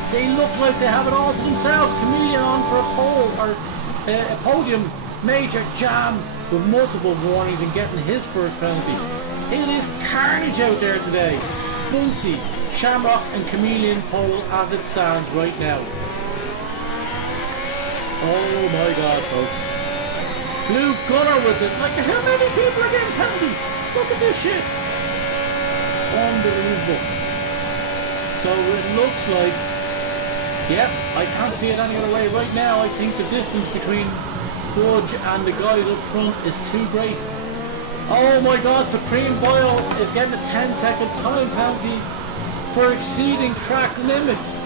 They look like they have it all to themselves. Chameleon on for a pole or a podium. Major Jam with multiple warnings and getting his first penalty. It is carnage out there today. Bunsey, Shamrock and Chameleon pole as it stands right now. Oh my god, folks. Blue Gunner with it. Like, how many people are getting penalties? Look at this shit. Unbelievable. So it looks like, yep, I can't see it any other way. Right now, I think the distance between Budge and the guys up front is too great. Oh my god, Supreme Boyle is getting a 10-second time penalty for exceeding track limits.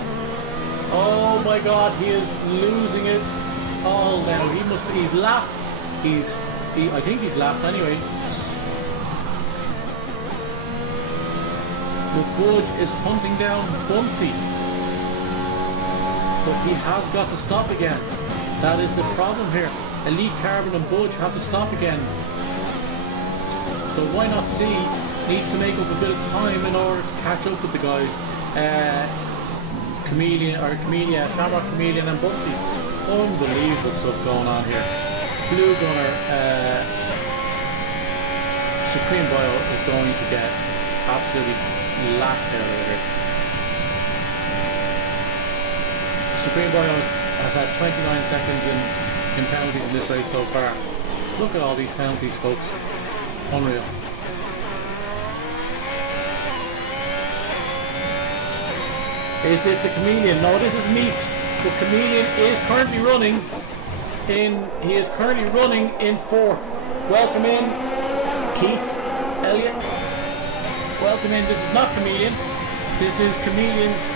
Oh my god, he is losing it all now. He's lapped. I think he's lapped anyway. But Budge is hunting down Bunsey. But he has got to stop again. That is the problem here. Elite Carbon and Budge have to stop again. So why not see? Needs to make up a bit of time in order to catch up with the guys. Shamrock, Chameleon and Bunsey. Unbelievable stuff going on here. Blue Gunner, Supreme Boyle is going to get absolutely latched out of here. Supreme Boyle has had 29 seconds in penalties in this race so far. Look at all these penalties, folks. Unreal. Is this the Chameleon? No, this is Meeps. The Chameleon is currently running in fourth. Welcome in, Keith Elliott. Welcome in. This is not Chameleon. This is Chameleon's,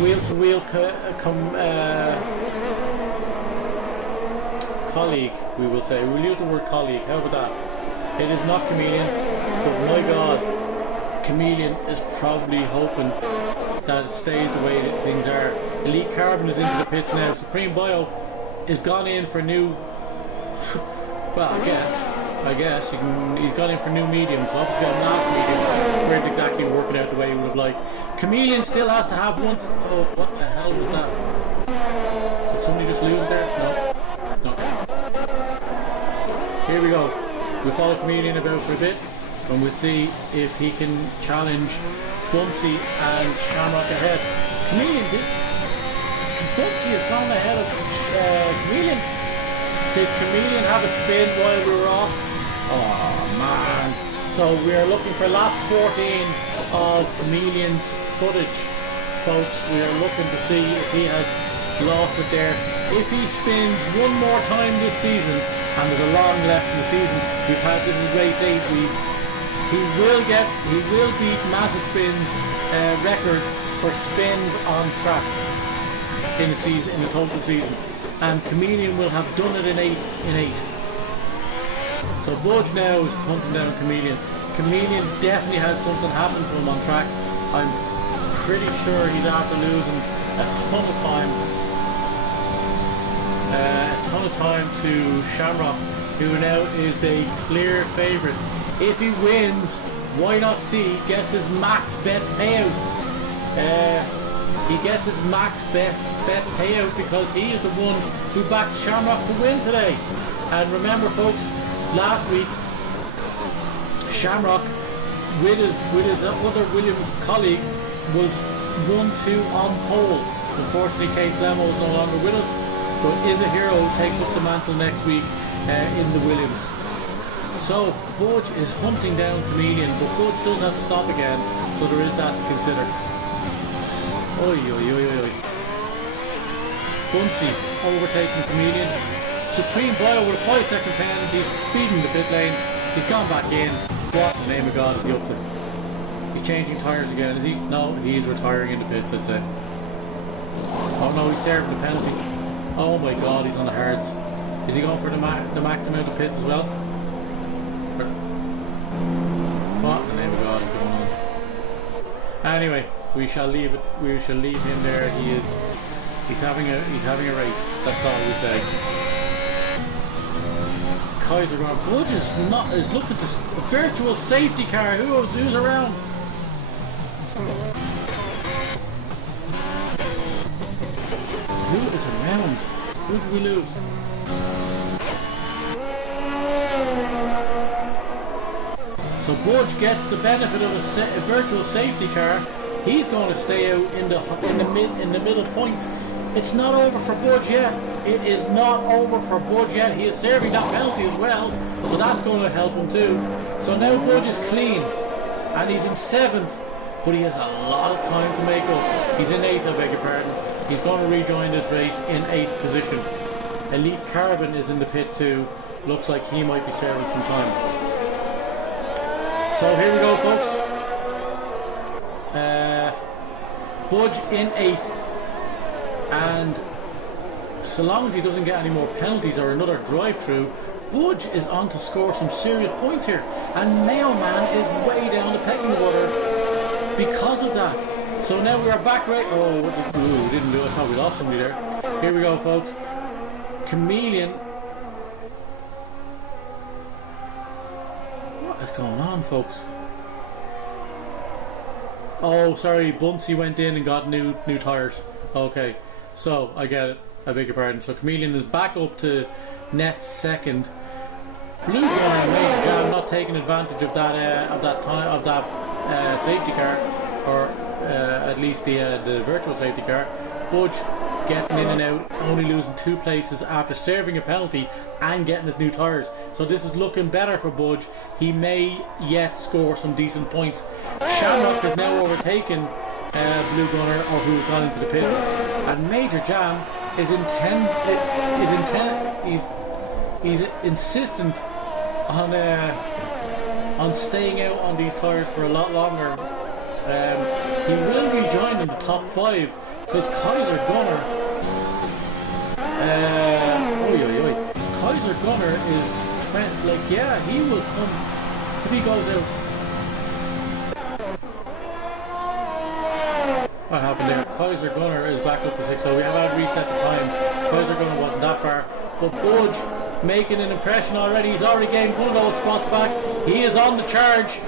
wheel-to-wheel colleague, we will say. We'll use the word colleague. How about that? It is not Chameleon, but my god, Chameleon is probably hoping that it stays the way that things are. Elite Carbon is into the pits now. Supreme Bio is gone in for new. Well, I guess he's gone in for new mediums. Obviously, on last medium weren't exactly working out the way he would have liked. Chameleon still has to have one. Oh, what the hell was that? Did somebody just lose there? No. Okay. Here we go. We'll follow Chameleon about for a bit, and we'll see if he can challenge Bunsey and Shamrock ahead. Bunsey has gone ahead of Chameleon. Did Chameleon have a spin while we were off? Oh man. So we're looking for lap 14 of Chameleon's footage, folks. We are looking to see if he has lost it there. If he spins one more time this season, and there's a long left in the season, this is race 8, he will beat Mazepin's record for spins on track in the total season. And Chameleon will have done it in 8. So So Budge now is hunting down Chameleon. Chameleon definitely had something happen to him on track. I'm pretty sure he's after losing a ton of time. To Shamrock, who now is the clear favourite. If he wins, why not see? Gets his max bet payout. He gets his max bet payout because he is the one who backed Shamrock to win today. And remember, folks, last week Shamrock with his other Williams colleague was 1-2 on pole. Unfortunately, Kate Lemo is no longer with us, but is a hero who takes up the mantle next week in the Williams. So Budge is hunting down Chameleon, but Budge does have to stop again, so there is that to consider. Oi oi oi oi oi. Bunsey overtaking Chameleon. Supreme Bio with a 5-second penalty. He's speeding the pit lane. He's gone back in. What in the name of God is he up to? He's changing tyres again, is he? No, he's retiring in the pits, I'd say. Oh no, he's serving the penalty. Oh my God, he's on the hards. Is he going for the max amount of pits as well? What in the name of God is going on? Anyway, we shall leave it. We shall leave him there. He's having a race. That's all we say. Kaiser going. Budge is looking to a virtual safety car. Who's around? Who is around? Who did we lose? So Budge gets the benefit of a virtual safety car. He's going to stay out in the middle points. It's not over for Budge yet. It is not over for Budge yet. He is serving that penalty as well, so that's going to help him too. So now Budge is clean, and he's in 7th, but he has a lot of time to make up. He's in 8th, I beg your pardon. He's going to rejoin this race in 8th position. Elite Carbon is in the pit too. Looks like he might be serving some time. So here we go, folks. Budge in 8th. And so long as he doesn't get any more penalties or another drive-through, Budge is on to score some serious points here. And Mayo Man is way down the pecking order because of that. So now we are back right... Oh, we didn't do it. I thought we lost somebody there. Here we go, folks. Chameleon. What is going on, folks? Oh, sorry. Bunsey went in and got new tyres. Okay. So, I get it. I beg your pardon. So, Chameleon is back up to net 2nd. Blue Gunner Major Jam not taking advantage of that safety car, or at least the virtual safety car. Budge getting in and out, only losing 2 places after serving a penalty and getting his new tyres. So this is looking better for Budge. He may yet score some decent points. Shamrock has now overtaken Blue Gunner, or who's gone into the pits, and Major Jam is he's insistent on staying out on these tyres for a lot longer. He will rejoin in the top 5 because Kaiser Gunner Kaiser Gunner is he will come if he goes out. What happened there? Kaiser Gunner is back up to 6, so we have had reset the times. Kaiser Gunner wasn't that far, but Budge making an impression already. He's already gained one of those spots back. He is on the charge.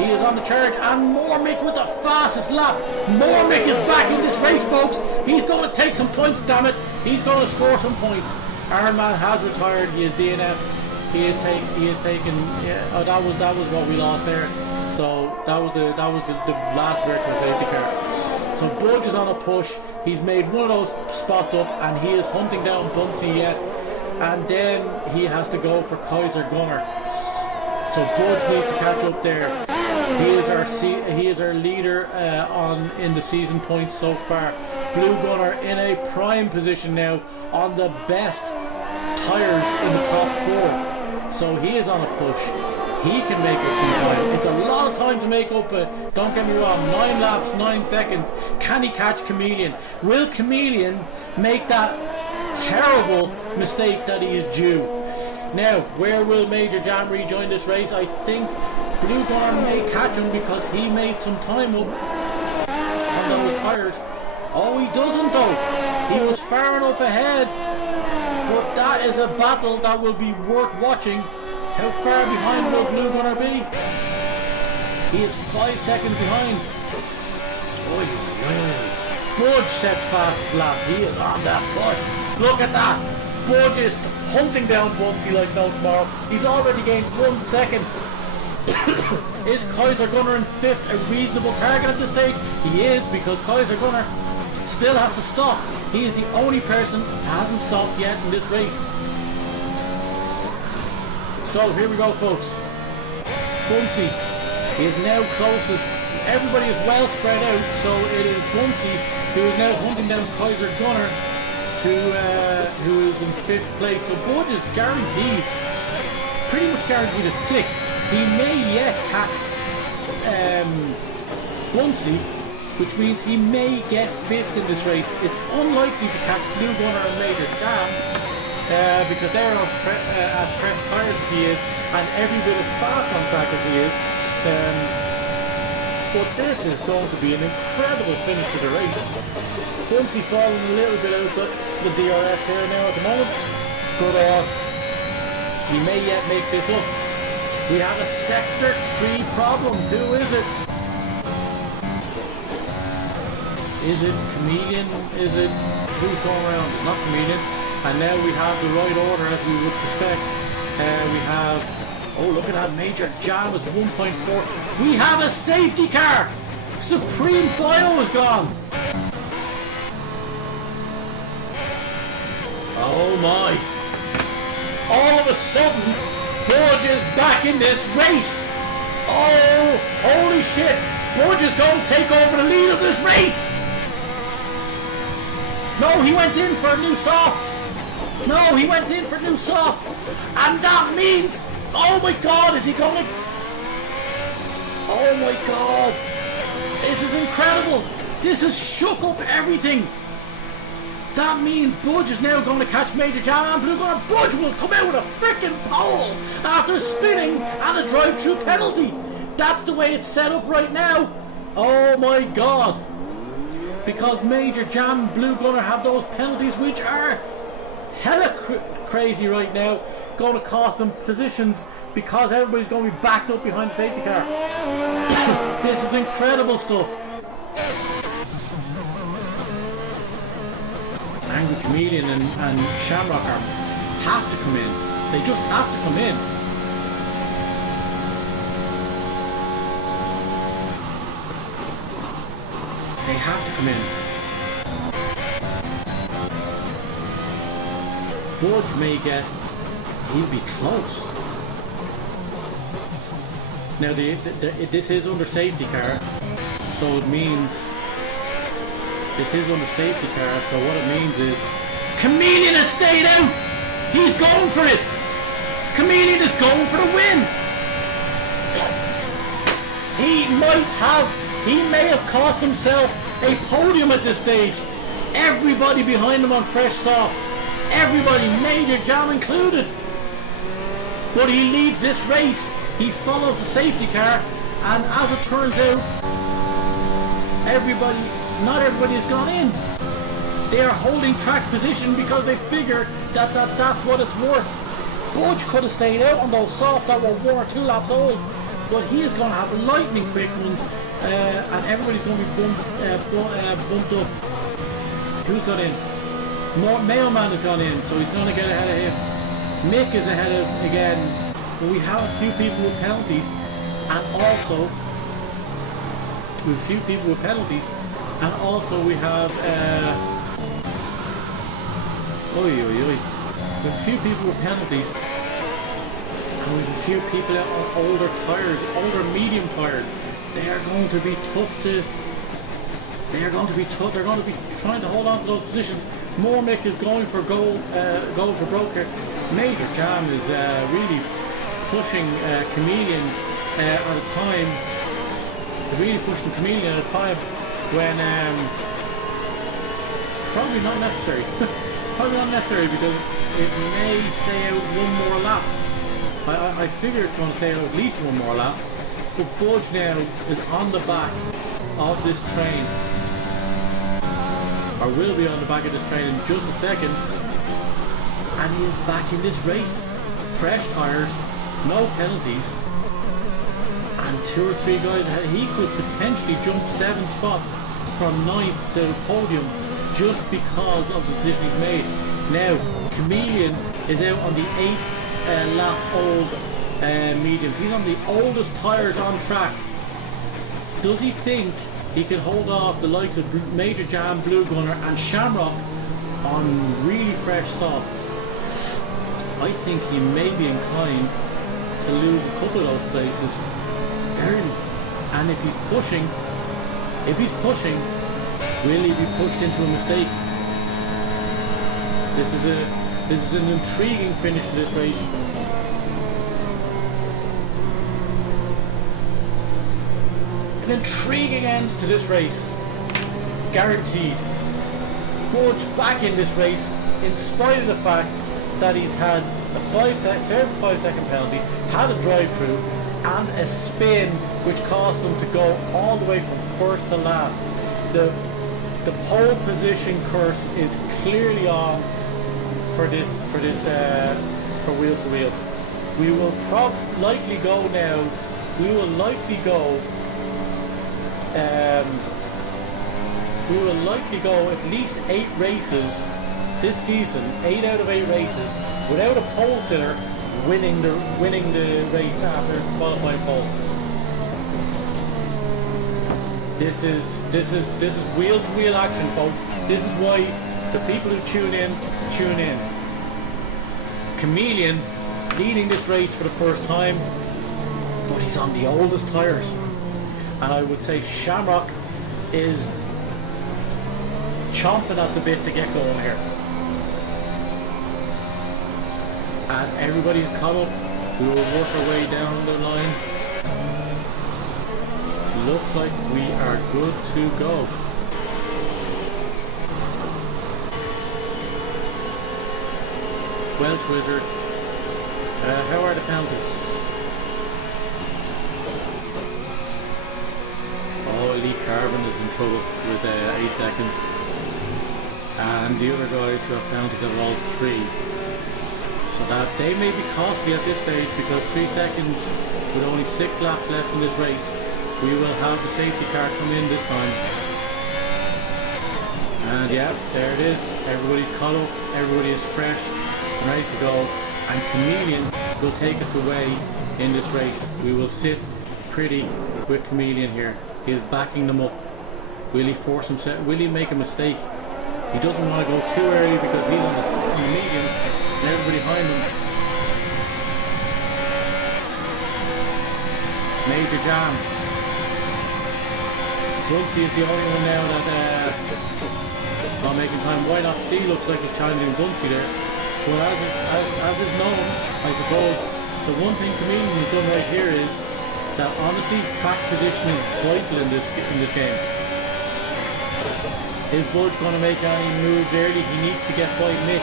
And Mormick with the fastest lap. Mormick is back in this race, folks. He's going to take some points, damn it. He's going to score some points. Ironman has retired. He is DNF. He is taken. Yeah, that was what we lost there. So that was the last virtual safety car. So Budge is on a push. He's made one of those spots up, and he is hunting down Bunsey yet. And then he has to go for Kaiser Gunner. So Budge needs to catch up there. He is our leader in the season points so far. Blue Gunner in a prime position now on the best tyres in the top 4. So he is on a push. He can make up some time. It's a lot of time to make up, but don't get me wrong, 9 laps, 9 seconds. Can he catch Chameleon? Will Chameleon make that terrible mistake that he is due? Now, where will Major Jam rejoin this race? I think Blue Gunner may catch him because he made some time up on those tyres. Oh, he doesn't though. He was far enough ahead. But that is a battle that will be worth watching. How far behind will Blue Gunner be? He is 5 seconds behind. Budge sets fast lap. He is on that push. Look at that. Budge is hunting down Bunsey like no tomorrow. He's already gained 1 second. Is Kaiser Gunner in 5th a reasonable target at this stage? He is, because Kaiser Gunner still has to stop. He is the only person who hasn't stopped yet in this race. So here we go, folks. Bunsey is now closest. Everybody is well spread out, so it is Bunsey who is now hunting down Kaiser Gunner, who is in 5th place. So Budge is guaranteed, pretty much guaranteed a 6th. He may yet catch Bunsey, which means he may get 5th in this race. It's unlikely to catch Blue Gunner and Major Jam because they're on as fresh tyres as he is, and every bit as fast on track as he is. But this is going to be an incredible finish to the race. Bunsey falling a little bit outside the DRS here now at the moment, but he may yet make this up. We have a Sector 3 problem. Who is it? Is it Comedian? Is it who's going around? Not Comedian. And now we have the right order as we would suspect. We have, oh look at that, Major Jam is 1.4. We have a safety car! Supreme Bio is gone! Oh my! All of a sudden, Budge is back in this race! Oh, holy shit! Budge is going to take over the lead of this race! No, he went in for new softs! No, he went in for new softs! And that means, oh my god, is he going to... Oh my god! This is incredible! This has shook up everything! That means Budge is now going to catch Major Jam and Blue Gunner. Budge will come out with a freaking pole after spinning and a drive-through penalty. That's the way it's set up right now. Oh my god. Because Major Jam and Blue Gunner have those penalties which are hella crazy right now. Going to cost them positions because everybody's going to be backed up behind the safety car. This is incredible stuff. Angry Chameleon and Shamrock have to come in. They just have to come in. They have to come in. Budge may get... he'll be close. Now this is under safety car, so it means... This is under safety car, so what it means is... Chameleon has stayed out! He's going for it! Chameleon is going for the win! He may have cost himself a podium at this stage. Everybody behind him on fresh softs. Everybody, Major Jam included. But he leads this race. He follows the safety car, and as it turns out, not everybody has gone in. They are holding track position because they figure that's what it's worth. Budge could have stayed out on those softs that were 1 or 2 laps old, but he is going to have lightning quick ones, and everybody's going to be bumped up. Who's got in? Mailman has gone in, so he's going to get ahead of him. Mick is ahead of again, but we have a few people with penalties, and also we have we have we have a few people with penalties, and we have a few people out on older tyres, older medium tyres. They are going to be tough to... They're going to be trying to hold on to those positions. Mormick is going for goal for broke here. Major Jam is really pushing Chameleon at a time. Really pushing Chameleon at a time when probably not necessary. Probably not necessary because it may stay out one more lap. I figure it's going to stay out at least one more lap. But Budge now is on the back of this train, or will be on the back of this train in just a second, and he is back in this race. Fresh tyres, no penalties, and 2 or 3 guys ahead. He could potentially jump 7 spots from 9th to the podium just because of the decision he's made. Now, Chameleon is out on the 8 lap old mediums. He's on the oldest tyres on track. Does he think he can hold off the likes of Major Jam, Blue Gunner and Shamrock on really fresh softs? I think he may be inclined to lose a couple of those places early. And if he's pushing, will he be pushed into a mistake? This is an intriguing finish to this race. An intriguing end to this race. Guaranteed. Budge back in this race in spite of the fact that he's had a 5-second penalty, had a drive-through and a spin which caused him to go all the way from first to last. The pole position curse is clearly on for wheel to wheel. We will likely go now. We will likely go at least 8 races this season, 8 out of 8 races, without a pole sitter winning the race after qualifying pole. This is wheel to wheel action, folks. This is why the people who tune in. Chameleon leading this race for the first time, but he's on the oldest tyres, and I would say Shamrock is chomping at the bit to get going here. And everybody's caught up. We will work our way down the line. Looks like we are good to go. Welsh Wizard, how are the penalties? Oh, Elite Carbon is in trouble with 8 seconds. And the other guys who have penalties have all 3. So that they may be costly at this stage, because 3 seconds with only 6 laps left in this race. We will have the safety car come in this time. And yeah, there it is. Everybody's caught up, everybody is fresh and ready to go. And Chameleon will take us away in this race. We will sit pretty with Chameleon here. He is backing them up. Will he force himself? Will he make a mistake? He doesn't want to go too early because he's on the mediums and everybody behind him. Major Jam. Bunsey is the only one now that not making time. Why Not See looks like he's challenging Bunsey there. But as is known, I suppose, the one thing Chameleon has done right here is that honestly, track position is vital in this game. Is Budge going to make any moves early? He needs to get by Mick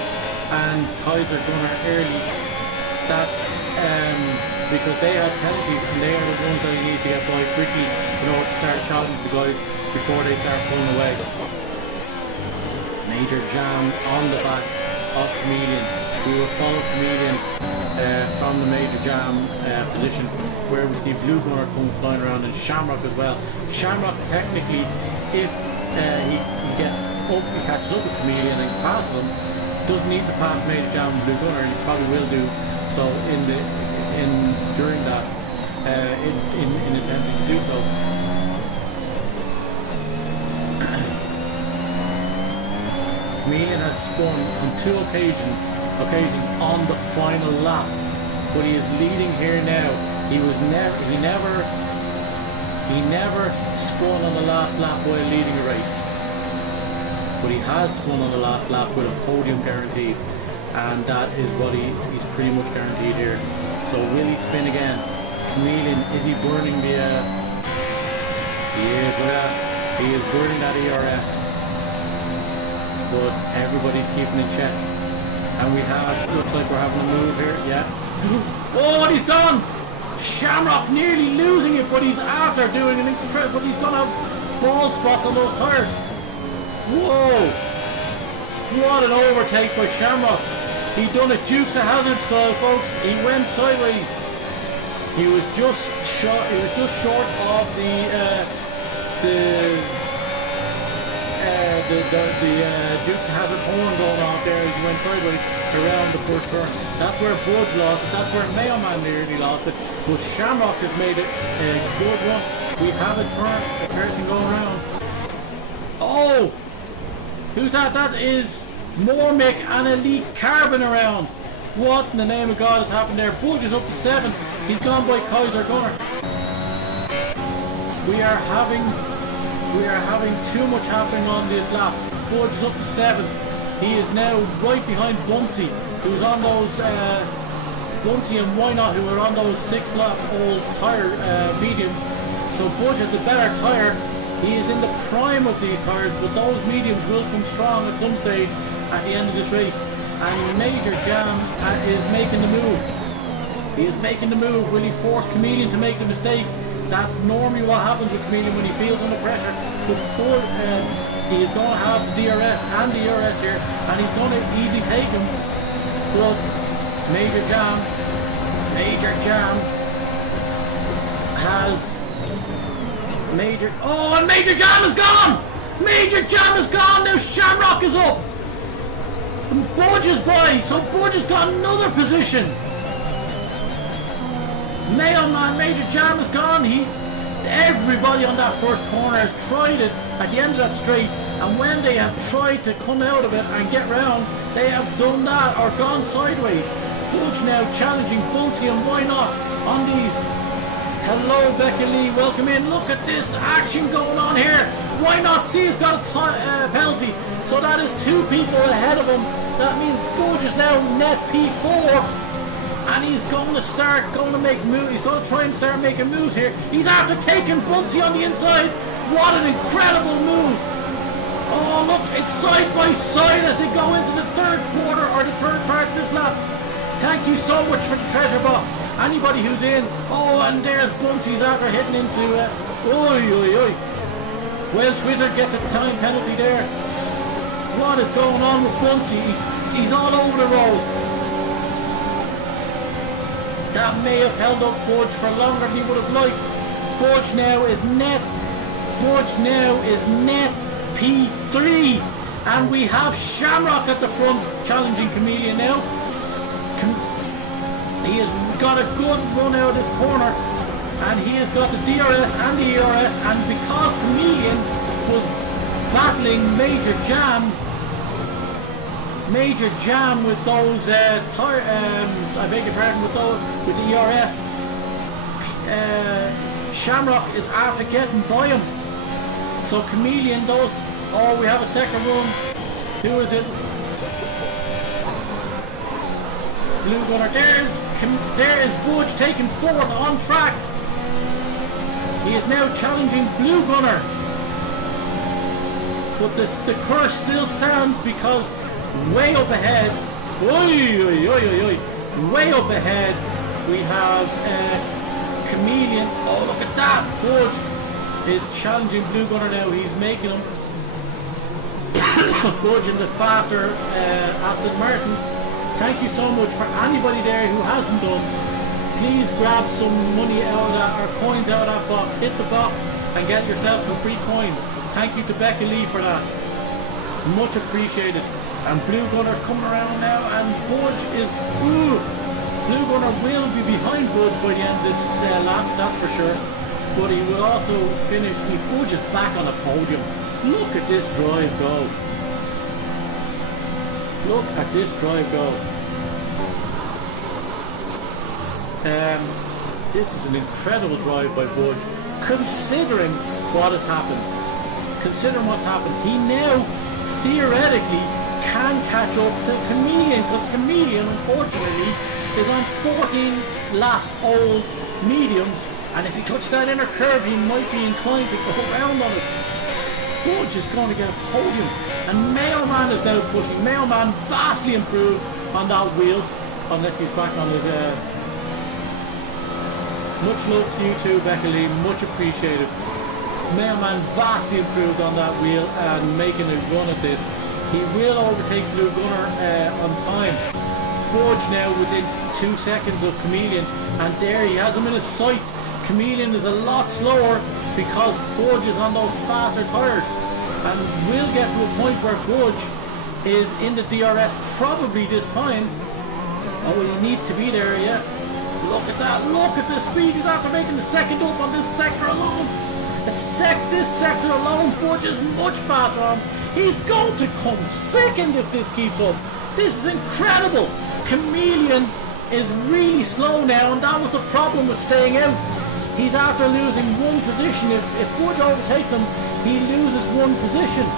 and Kaiser Gunner early. That because they have penalties and they are the ones that he needs to get by quickly in order to start challenging the guys before they start pulling away. Major Jam on the back of Chameleon. We will follow Chameleon from the Major Jam position, where we see Blue Gunner come flying around, and Shamrock as well. Shamrock technically, if he gets up, he catches up with Chameleon and passes him, doesn't need to pass Major Jam and Blue Gunner, and he probably will do so during that in attempting to do so. Chameleon has spun on 2 occasions on the final lap, but he is leading here now. He never spun on the last lap while leading a race, but he has spun on the last lap with a podium guaranteed, and that is what he's pretty much guaranteed here. So will he spin again? Chameleon, is he burning the he is burning that ERS. but everybody's keeping in check. And we have, looks like we're having a move here, yeah. Oh, and he's gone! Shamrock nearly losing it, but he's after doing an incredible, but he's gonna have bald spots on those tires. Whoa! What an overtake by Shamrock. He done it Dukes of Hazzard style, folks. He went sideways. He was just short. He was just short of the Dukes of Hazzard horn going off there as he went sideways around the first turn. That's where Budge lost it. That's where Mayo Man nearly lost it. But Shamrock has made it a good one. We have a person going around. Oh! Who's that? That is Mormick and Elite Carbon around. What in the name of God has happened there? Budge is up to 7. He's gone by Kaiser Gunner. We are having too much happening on this lap. Budge is up to 7. He is now right behind Bunsey, who's on those Bunsey and Why Not, who are on those 6-lap old tyre mediums. So Budge has the better tyre. He is in the prime of these tyres, but those mediums will come strong at some stage at the end of this race. And Major Jam is making the move. He is making the move. Will he force Chameleon to make the mistake? That's normally what happens with Chameleon when he feels under pressure. But he is going to have DRS and the ERS here, and he's going to easily take him. But Major Jam has Oh, and Major Jam is gone! Major Jam is gone! Now Shamrock is up! And Budge is by, so Budge has got another position. Mayo Man, Major Jam is gone. Everybody on that first corner has tried it at the end of that straight, and when they have tried to come out of it and get round, they have done that or gone sideways. Budge now challenging Bunsey and Why Not on these. Hello, Becca Lee, welcome in. Look at this action going on here. Why Not? See, he's got a penalty, so that is 2 people ahead of him. That means Budge is now net P4, and he's going to make moves. He's going to try and start making moves here. He's after taking Bunsey on the inside. What an incredible move! Oh, look, it's side by side as they go into the third quarter or the third part of this lap. Thank you so much for the treasure box. Anybody who's in. Oh, and there's Bunsey's after hitting into Welsh Wizard gets a time penalty there. What is going on with Bunsey? He's all over the road. That may have held up Budge for longer than he would have liked. Budge now is net P3. And we have Shamrock at the front challenging Chameleon now. He has got a good run out of this corner, and he has got the DRS and the ERS, and because Chameleon was battling Major Jam with those I beg your pardon, with the ERS, Shamrock is after getting by him. So Chameleon we have a second run. Who is it? Blue Gunner. There is Budge taking 4th on track. He is now challenging Blue Gunner. But the curse still stands because way up ahead, way up ahead, we have Chameleon. Oh, look at that. Budge is challenging Blue Gunner now. He's making him. Budge in the faster Aston Martin. Thank you so much for anybody there who hasn't done. Please grab some money out of that, or coins out of that box. Hit the box and get yourself some free coins. Thank you to Becca Lee for that. Much appreciated. And Blue Gunner's coming around now, and Budge is... Blue Gunner will be behind Budge by the end of this lap, that's for sure. But he will also finish... Budge is back on the podium. Look at this drive go. Look at this drive go. This is an incredible drive by Budge, considering what has happened. Considering what's happened, he now theoretically can catch up to Chameleon, because Chameleon, unfortunately, is on 14-lap old mediums, and if he touches that inner curve, he might be inclined to go around on it. Budge is going to get a podium. And Mailman is now pushing. Mailman vastly improved on that wheel, unless he's back on his... Much love to you too, Becca Lee, much appreciated. Mailman vastly improved on that wheel and making a run at this. He will overtake Blue Gunner on time. Budge now within 2 seconds of Chameleon, and there he has him in his sights. Chameleon is a lot slower because Budge is on those faster tyres, and we'll get to a point where Budge is in the DRS probably this time. Oh, he needs to be there, yeah. Look at that, look at the speed he's after making the second up on this sector alone. This sector alone, Budge is much faster on. He's going to come second if this keeps up. This is incredible. Chameleon is really slow now, and that was the problem with staying out. He's after losing one position. If Budge overtakes him, he loses one position.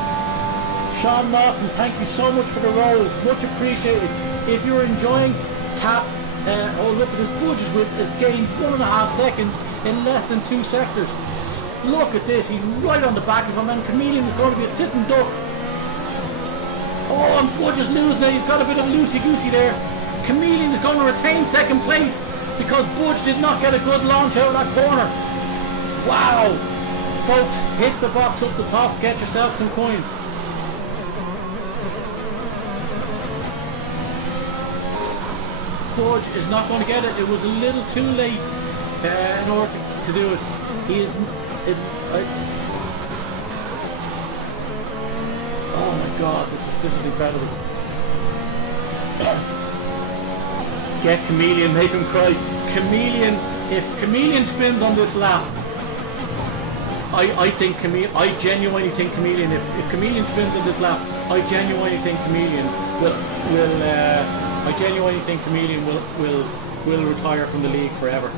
Sean Martin, thank you so much for the rose, much appreciated. If you're enjoying, tap. Oh look at this, Budge has gained 1.5 seconds in less than 2 sectors. Look at this, he's right on the back of him, and Chameleon is going to be a sitting duck. Oh, and Budge is losing it, he's got a bit of loosey-goosey there. Chameleon is going to retain second place because Budge did not get a good launch out of that corner. Wow! Folks, hit the box up the top, get yourself some coins. Budge is not going to get it. It was a little too late in order to do it. He is... oh my god, this is incredible. Get Chameleon, make him cry. Chameleon, if Chameleon spins on this lap, I genuinely think Chameleon, if Chameleon spins on this lap, I genuinely think Chameleon will retire from the league forever.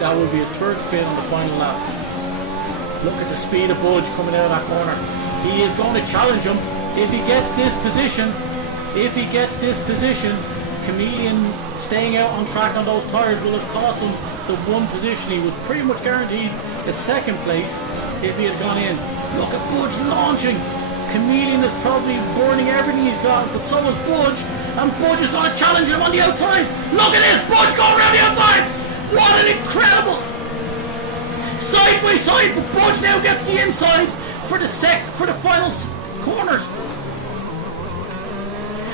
That will be his third spin on the final lap. Look at the speed of Budge coming out of that corner. He is going to challenge him if he gets this position. Chameleon staying out on track on those tyres will have cost him the one position. He was pretty much guaranteed a second place if he had gone in. Look at Budge launching. Chameleon is probably burning everything he's got, but so is Budge, and Budge is going to challenge him on the outside. Look at this, Budge going around the outside. What an incredible side by side, but Budge now gets the inside for the final corners.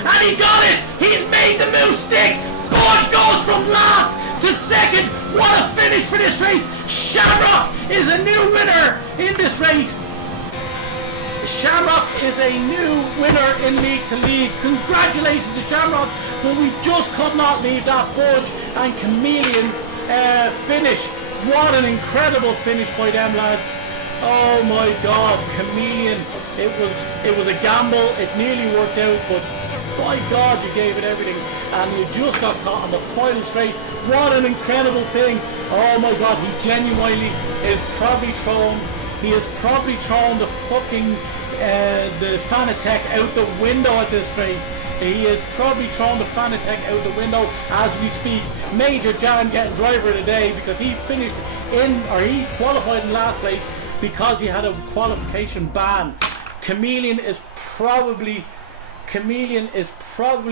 And he got it! He's made the move stick! Budge goes from last to second! What a finish for this race! Shamrock is a new winner in this race! Shamrock is a new winner in League to League. Congratulations to Shamrock, but we just could not leave that Budge and Chameleon finish. What an incredible finish by them lads. Oh my god, Chameleon, it was a gamble, it nearly worked out, but by God, you gave it everything, and you just got caught on the final straight. What an incredible thing! Oh my God, he genuinely is probably thrown. He has probably thrown the fucking the Fanatec out the window at this straight. He has probably thrown the Fanatec out the window as we speak. Major Jan getting driver of the day because he finished he qualified in last place because he had a qualification ban. Chameleon is probably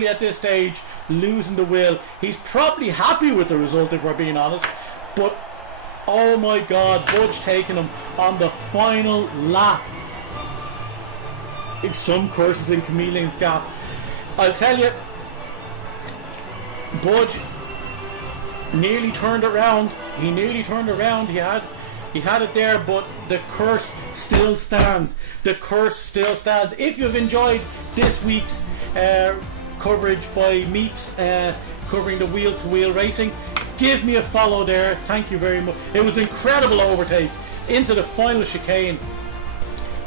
at this stage losing the will. He's probably happy with the result if we're being honest, but oh my God, Budge taking him on the final lap. In some courses in Chameleon's gap, I'll tell you, Budge nearly turned around. He nearly turned around. He had it there, but the curse still stands. The curse still stands. If you've enjoyed this week's coverage by Meeps covering the wheel-to-wheel racing, give me a follow there. Thank you very much. It was an incredible overtake into the final chicane.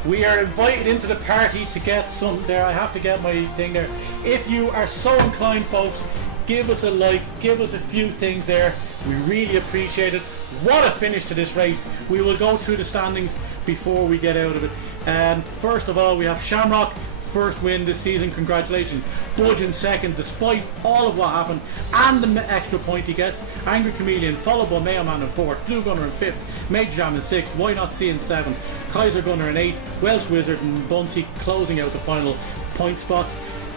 We are invited into the party to get some there. I have to get my thing there. If you are so inclined, folks, give us a like, give us a few things there. We really appreciate it. What a finish to this race. We will go through the standings before we get out of it. And first of all, we have Shamrock first win this season. Congratulations. Budge in second, despite all of what happened and the extra point he gets. Angry Chameleon, followed by Mayo Man in fourth, Blue Gunner in fifth, Major Jam in sixth, Why Not See in seventh, Kaiser Gunner in eighth, Welsh Wizard and Bunsey closing out the final point spots.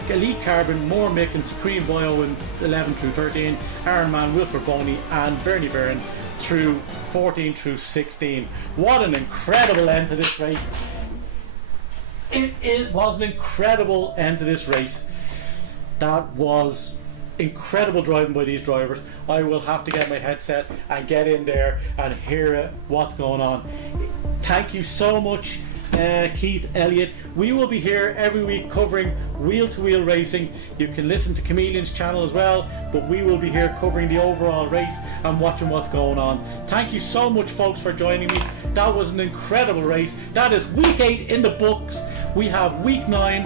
Elite Carbon, More Mick and Supreme Bio in 11 through 13, Iron Man, Wilfred Boney and Bernie Byrne through 14 through 16. What an incredible end to this race. It was an incredible end to this race. That was incredible driving by these drivers. I will have to get my headset and get in there and hear what's going on. Thank you so much, Keith Elliott. We will be here every week covering wheel-to-wheel racing. You can listen to Chameleon's channel as well, but we will be here covering the overall race and watching what's going on. Thank you so much, folks, for joining me. That was an incredible race. That is week 8 in the books. We have week 9.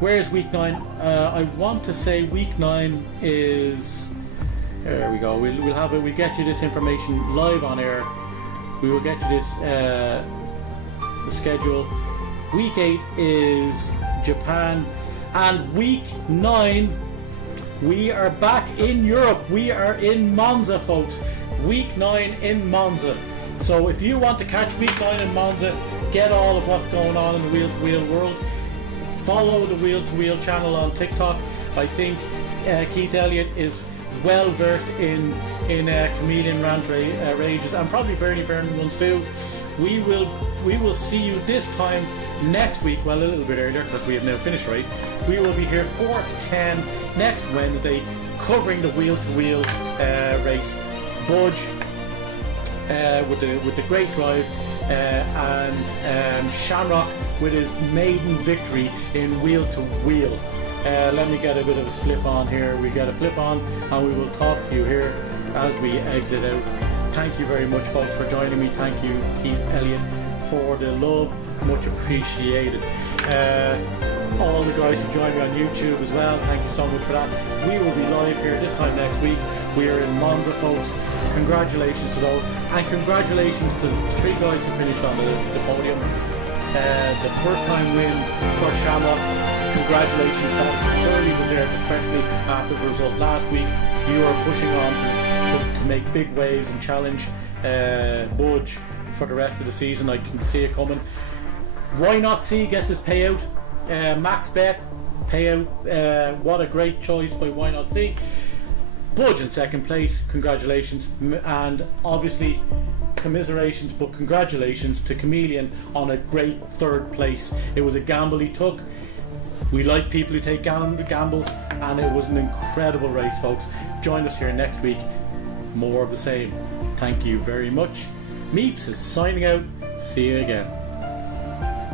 Where's week 9? I want to say week 9 is... There we go. We'll have it. We'll get you this information live on air. We will get you this the schedule. Week 8 is Japan, and week 9 we are back in Europe. We are in Monza, folks. Week 9 in Monza. So if you want to catch week 9 in Monza, get all of what's going on in the wheel-to-wheel world, follow the Wheel-to-Wheel channel on TikTok. I think Keith Elliott is well versed in Chameleon rant rages, and probably Bernie Vernon ones too. We will see you this time next week, well, a little bit earlier because we have now finished the race. We will be here 4:10 next Wednesday covering the wheel-to-wheel race. Budge with the great drive, and Shamrock with his maiden victory in wheel-to-wheel. Let me get a bit of a flip on here. We get a flip on and we will talk to you here as we exit out. Thank you very much, folks, for joining me. Thank you, Keith Elliott, for the love. Much appreciated. All the guys who joined me on YouTube as well, thank you so much for that. We will be live here this time next week. We are in Monza, folks. Congratulations to those, and congratulations to the 3 guys who finished on the podium. The first time win for Shamrock. Congratulations, that's thoroughly deserved, especially after the result last week. You are pushing on to make big waves and challenge Budge for the rest of the season. I can see it coming. Why Not See gets his payout. Max Bet payout. What a great choice by Why Not See. Budge in second place. Congratulations, and obviously commiserations, but congratulations to Chameleon on a great third place. It was a gamble he took. We like people who take gambles, and it was an incredible race, folks. Join us here next week. More of the same. Thank you very much. Meeps is signing out. See you again.